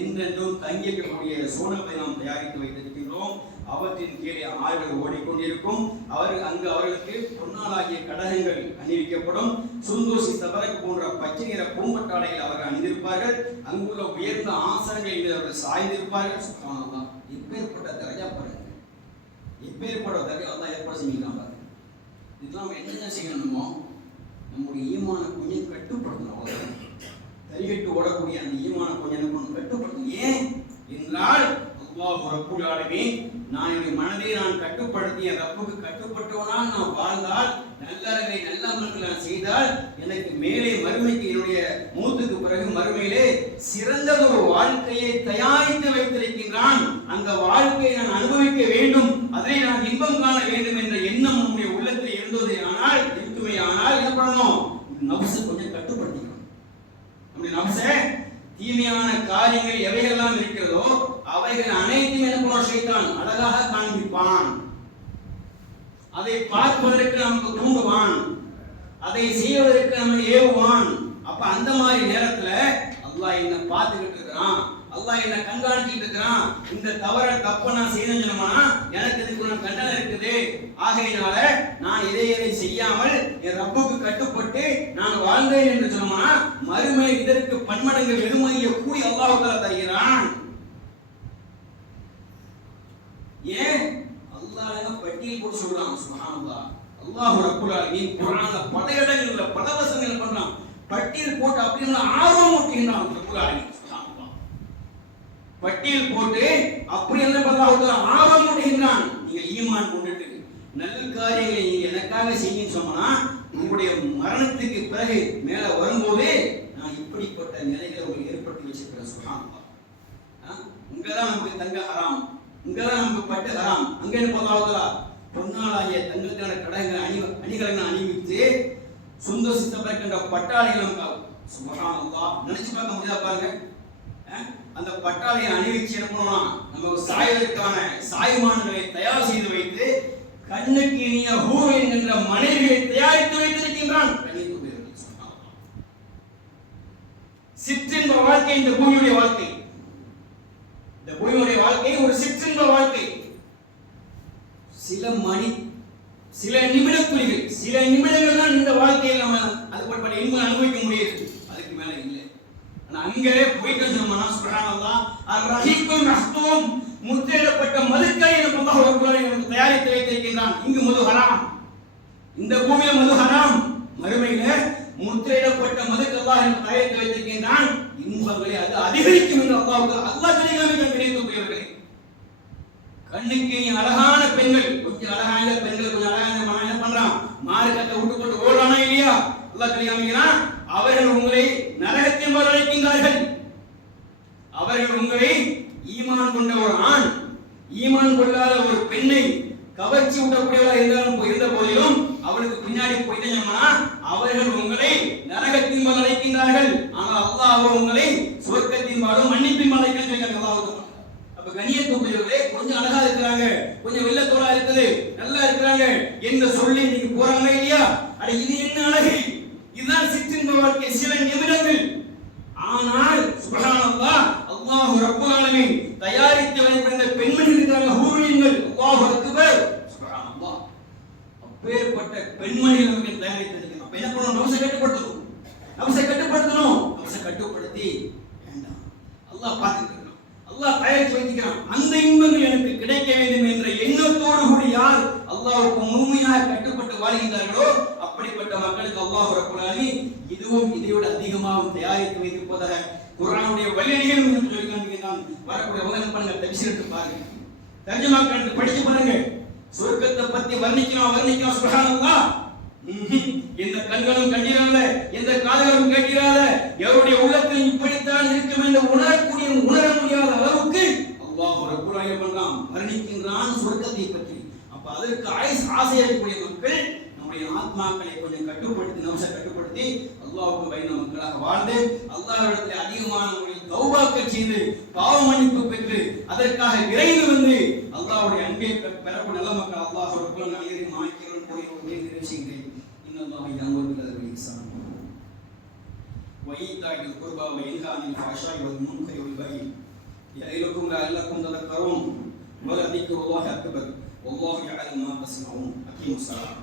என்றென்றும் தங்கியிருக்கக்கூடிய சோனத்தை நாம் தயாரித்து வைத்திருக்கின்றோம். அவற்றின் கீழே ஆறுகள் ஓடிக்கொண்டிருக்கும். அவர்களுக்கு பொன்னாளாகிய கடகங்கள் அணிவிக்கப்படும். சுந்தூசி தபரக்கு போன்ற பச்சை நிற பூம்பட்டாடைகள் அவர்கள் அணிந்திருப்பார்கள். அங்குள்ள உயர்ந்த ஆசனங்களில் மீது அவர்கள் சாய்ந்திருப்பார்கள். சுப்ஹானல்லாஹ். எப்பேற்பட்ட தரஜா பாருங்க, எப்பேற்பட்ட தரஜா அல்லாஹ் ஏற்பாடு செஞ்சிருக்காங்க. இதெல்லாம் என்ன செய்யணுமோ நம்முடைய ஈமான கொஞ்சம் கட்டுப்படுத்தணும். கைகட்டு ஓடக்கூடிய அந்த ஈமான கொஞ்சம் கட்டுப்படுத்தும். ஏன் என்றால் அல்லாஹ் ரப்புல் ஆலமீன் நான் என்னுடைய மனதை நான் கட்டுப்படுத்தி என் ரப்புக்கு கட்டுப்பட்டவனால் நான் வாழ்ந்தால், நல்லறவை நல்ல அமல்களை நான் செய்தால், எனக்கு மேலே மறுமைக்கு என்னுடைய மூத்துக்கு பிறகு மறுமையிலே சிறந்த ஒரு வாழ்க்கையை தயாரித்து வைத்திருக்கின்றான். அந்த வாழ்க்கையை நான் அனுபவிக்க வேண்டும், அதை நான் இன்பம் காண வேண்டும் என்ற எண்ணம் நம்முடைய உள்ளத்தில் இருந்தது ஆனால் இருக்குமே ஆனால் என்ன பண்ணணும், நப்சை கொஞ்சம் கட்டுப்படுத்திக்கணும். நம்முடைய நப்சை தீமையான காரியங்கள் எவையெல்லாம் இருக்கிறதோ அவைகள் அனைத்தும் என்ன பண்ணுவான், ஷைத்தான் அழகாக காண்பிப்பான். அதை பார்ப்பதற்கு நமக்கு தூண்டுவான், அதை செய்வதற்கு நம்ம ஏவுவான். அப்ப அந்த மாதிரி நேரத்துல அல்லாஹ் என்ன பார்த்துக்கிட்டு இருக்கிறான், அல்லாஹ் என்ன கண்காணிச்சிட்டு இருக்கிறான். இந்த தப்ப நான் செய்யணும்னா எனக்கு இதுக்கு தண்டனை இருக்குது. ஆகையினால நான் இதை செய்யாமல் என் ரப்புக்கு கட்டுப்பட்டு நான் வாழ்ந்தேன் என்று சொன்னோம்னா மறுமை இதற்கு பன்மடங்கு வெறுமையை கூடி அல்லாஹ் தஆலா தருகிறான். ஏன் பட்டியல் போட்டு சொல்றான். சுப்ஹானல்லாஹ். அல்லாஹ் ரப்புல் ஆலமீன் குர்ஆன்ல பல இடங்கள்ல பல வசனங்கள் பண்றான். பட்டியல் போட்டு அப்படியே ஆர்வம் ஊட்டுகிறான் ரப்புல் ஆலமீன். சுப்ஹானல்லாஹ். பட்டியல் போட்டு அப்படி என்ன அல்லாஹ் ஆர்வம் ஊட்டுகிறான். நீங்க ஈமான் கொண்டுட்டு நல்ல காரியங்களை நீங்க எனக்காக செய்யுன்னு சொன்னா உங்களுடைய மரணத்துக்கு பிறகு மேல வரும்போது நான் இப்படிப்பட்ட நிலைகளை உங்களுக்கு ஏற்படுத்தி வச்சிருக்கிறேன். சுப்ஹானல்லாஹ். இங்கதான் நமக்கு தங்க ஹராம், இங்கதான் நமக்கு பட்டு ஹராம். அங்க என்ன பண்ணாங்களா பொன்னாளாகிய தங்கத்தான கடகங்களை அணிகளை அணிவித்து சுந்தசித்த பிறக்கின்ற பட்டாளிகள் நமக்கு. சுப்ஹானல்லாஹ். நினைச்சு பார்க்க முடியாத பாருங்க. அந்த பட்டாளியை அணிவிச்சு என்ன பண்ணுவோம், நம்ம சாயலுக்கான சாய்மான்களை தயார் செய்து வைத்து கண்ணுக்கு இனிய ஹூர் என்கின்ற மனைவியை தயாரித்து வைத்திருக்கின்றான். சிற்றின்ப வாழ்க்கை இந்த பூமியுடைய வாழ்க்கை. இந்த பூமியுடைய வாழ்க்கை ஒரு சிற்றின்ப வாழ்க்கை. சில நிமிட துளிகள், சில நிமிடங்கள் தான் இந்த வாழ்க்கையில் நம்ம அதுபட்ட இன்பம் அனுபவிக்க முடியுது. அதுக்கு மேல இல்லை. ஆனா அங்கே போயிட்டு சொன்னா சுப்ஹானல்லாஹ் அர்-ரஹீக்குல் மஹ்தூம் முத்திரையிடப்பட்ட மதுக்கை அல்லாஹ் ரப்பல் ஆலமீன் தயாரித்து வைத்திருக்கின்றான். இங்கு மது ஹராம், இந்த பூமியில மது ஹராம். மறுமையில முத்திரையிடப்பட்ட மதுக்கு அல்லாஹ் தயாரித்து வைத்திருக்கின்றான். இன்பங்களை அது அதிகரிக்கும் என்று அல்லாஹ் கிடைக்கக்கூடியவர்களே. கண்ணுக்கு அழகான பெண்கள், கொஞ்சம் அழகான பெண்கள், கொஞ்சம் அழகான என்ன பண்றான், மார்க்கத்தை விட்டு போட்டு ஓடுறானா இல்லையா, அல்லாஹ் கிடைக்கிறான். அவர்கள் உங்களை நரகத்தின் வரவழைக்கின்றார்கள். அவர்கள் உங்களை ஈமான் கொண்ட ஒரு ஆண், ஈமான் கொள்ளாத ஒரு பெண்ணை கவர்ச்சி விடக்கூடியவர்களாக இருந்த போதிலும் அவளுக்கு பின்னாடி போயிட்டீங்கன்னா அவர்கள் உங்களை நரகத்தின் பால் அழைக்கின்றார்கள். ஆனால் அல்லாஹ் உங்களை சுவர்க்கத்தின் பாலும் மன்னிப்பின் பால் அழைக்கிறாங்க. அப்ப கண்ணியத்துக்குரியவர்களே, கொஞ்சம் அழகா இருக்கிறாங்க, கொஞ்சம் வெள்ளத்தோடா இருக்குது, நல்லா இருக்கிறாங்க என்று சொல்லி நீங்க போறாங்க இல்லையா, அட இது என்ன அழகு, இதுதான் சிற்றின்ப வாழ்க்கை, சில நிமிடங்கள். ஆனால் சுப்ஹானல்லாஹ் அல்லாஹ் ரப்பல் ஆலமீன் தயாரித்து வைத்திருந்த பெண்மணிகள் இருக்கிறாங்க, ஹூரியன்கள். அல்லாஹ் அக்பர். சுப்ஹானல்லாஹ். அப்பேற்பட்ட பெண்மணிகள் நமக்கு தயாரித்து வைத்திருக்காங்க. அப்ப என்ன பண்ணணும், நஃப்ஸை கட்டுப்படுத்தணும், நஃப்ஸை கட்டுப்படுத்தணும். நஃப்ஸை கட்டுப்படுத்தி வேண்டாம், அல்லாஹ் பார்த்துக்கிறான், அல்லாஹ் தயாரித்து வைக்கிறான். அந்த இன்பங்கள் எனக்கு கிடைக்க வேண்டும் என்ற எண்ணத்தோடு கூட யார் அல்லாஹ்வுக்கு முழுமையாக கட்டுப்பட்டு வாழ்கின்றார்களோ அப்படிப்பட்ட மக்களுக்கு அல்லாஹ் ரப்பல் ஆலமீன் இதுவும் இதையோடு அதிகமாக தயாரித்து வைத்திருப்பதாக குர்ஆனுடைய வழியடிகள் என்று சொல்லியிருக்காங்க. வரக்கூடிய வசனம் பாருங்க, தஃசீர் எடுத்து பாருங்க, தர்ஜுமா கண்டு படிச்சு பாருங்க. சொர்க்கத்தை பத்தி வர்ணிக்கலாம் சுப்ஹானல்லாஹ். எந்த கண்களும் கண்டிராத, எந்த காதுகளும் கேட்கிறாத, எவருடைய உள்ளத்தில் இப்படித்தான் இருக்கும் என்று உணர முடியாத அளவுக்கு அல்லாஹ் ரப்பல் ஆலமீன் பண்றான், வர்ணிக்கின்றான் சொர்க்கத்தை பற்றி. அப்ப அதற்கு ஆசையக்கூடிய மக்கள் நம்முடைய ஆத்மாக்களை கொஞ்சம் கட்டுப்படுத்தி, நஃப்ஸை கட்டுப்படுத்தி அல்லாஹ்வுக்கு பயந்த மக்களாக வாழ்ந்து அல்லாஹ்விடத்தில் அதிகமான முறையில் தௌபாக்கள் செய்து பாவ மன்னிப்பு பெற்று அதற்காக விரைந்து வந்து அல்லாஹ்வுடைய அன்பை பெறக்கூடிய நல்ல மக்கள் அல்லாஹ் ரப்பல் ஆலமீன் மாய்க்கிறோம் போய் நிறைவேற்றுகிறேன். இன்னல்லாஹு யஅமுரு பில் இஹ்சான் வ ஈதாஇல் குர்பா வ யன்ஹா அனில் ஃபஹ்ஷாஇ வல் முன்கரி வல் பகி யஇதுக்கும் லஅல்லக்கும் ததக்கரூன் வ லதிக்ருல்லாஹி அக்பர் வல்லாஹு யஅலமு மா தஸ்னஊன். அகீமுஸ் ஸலாத்.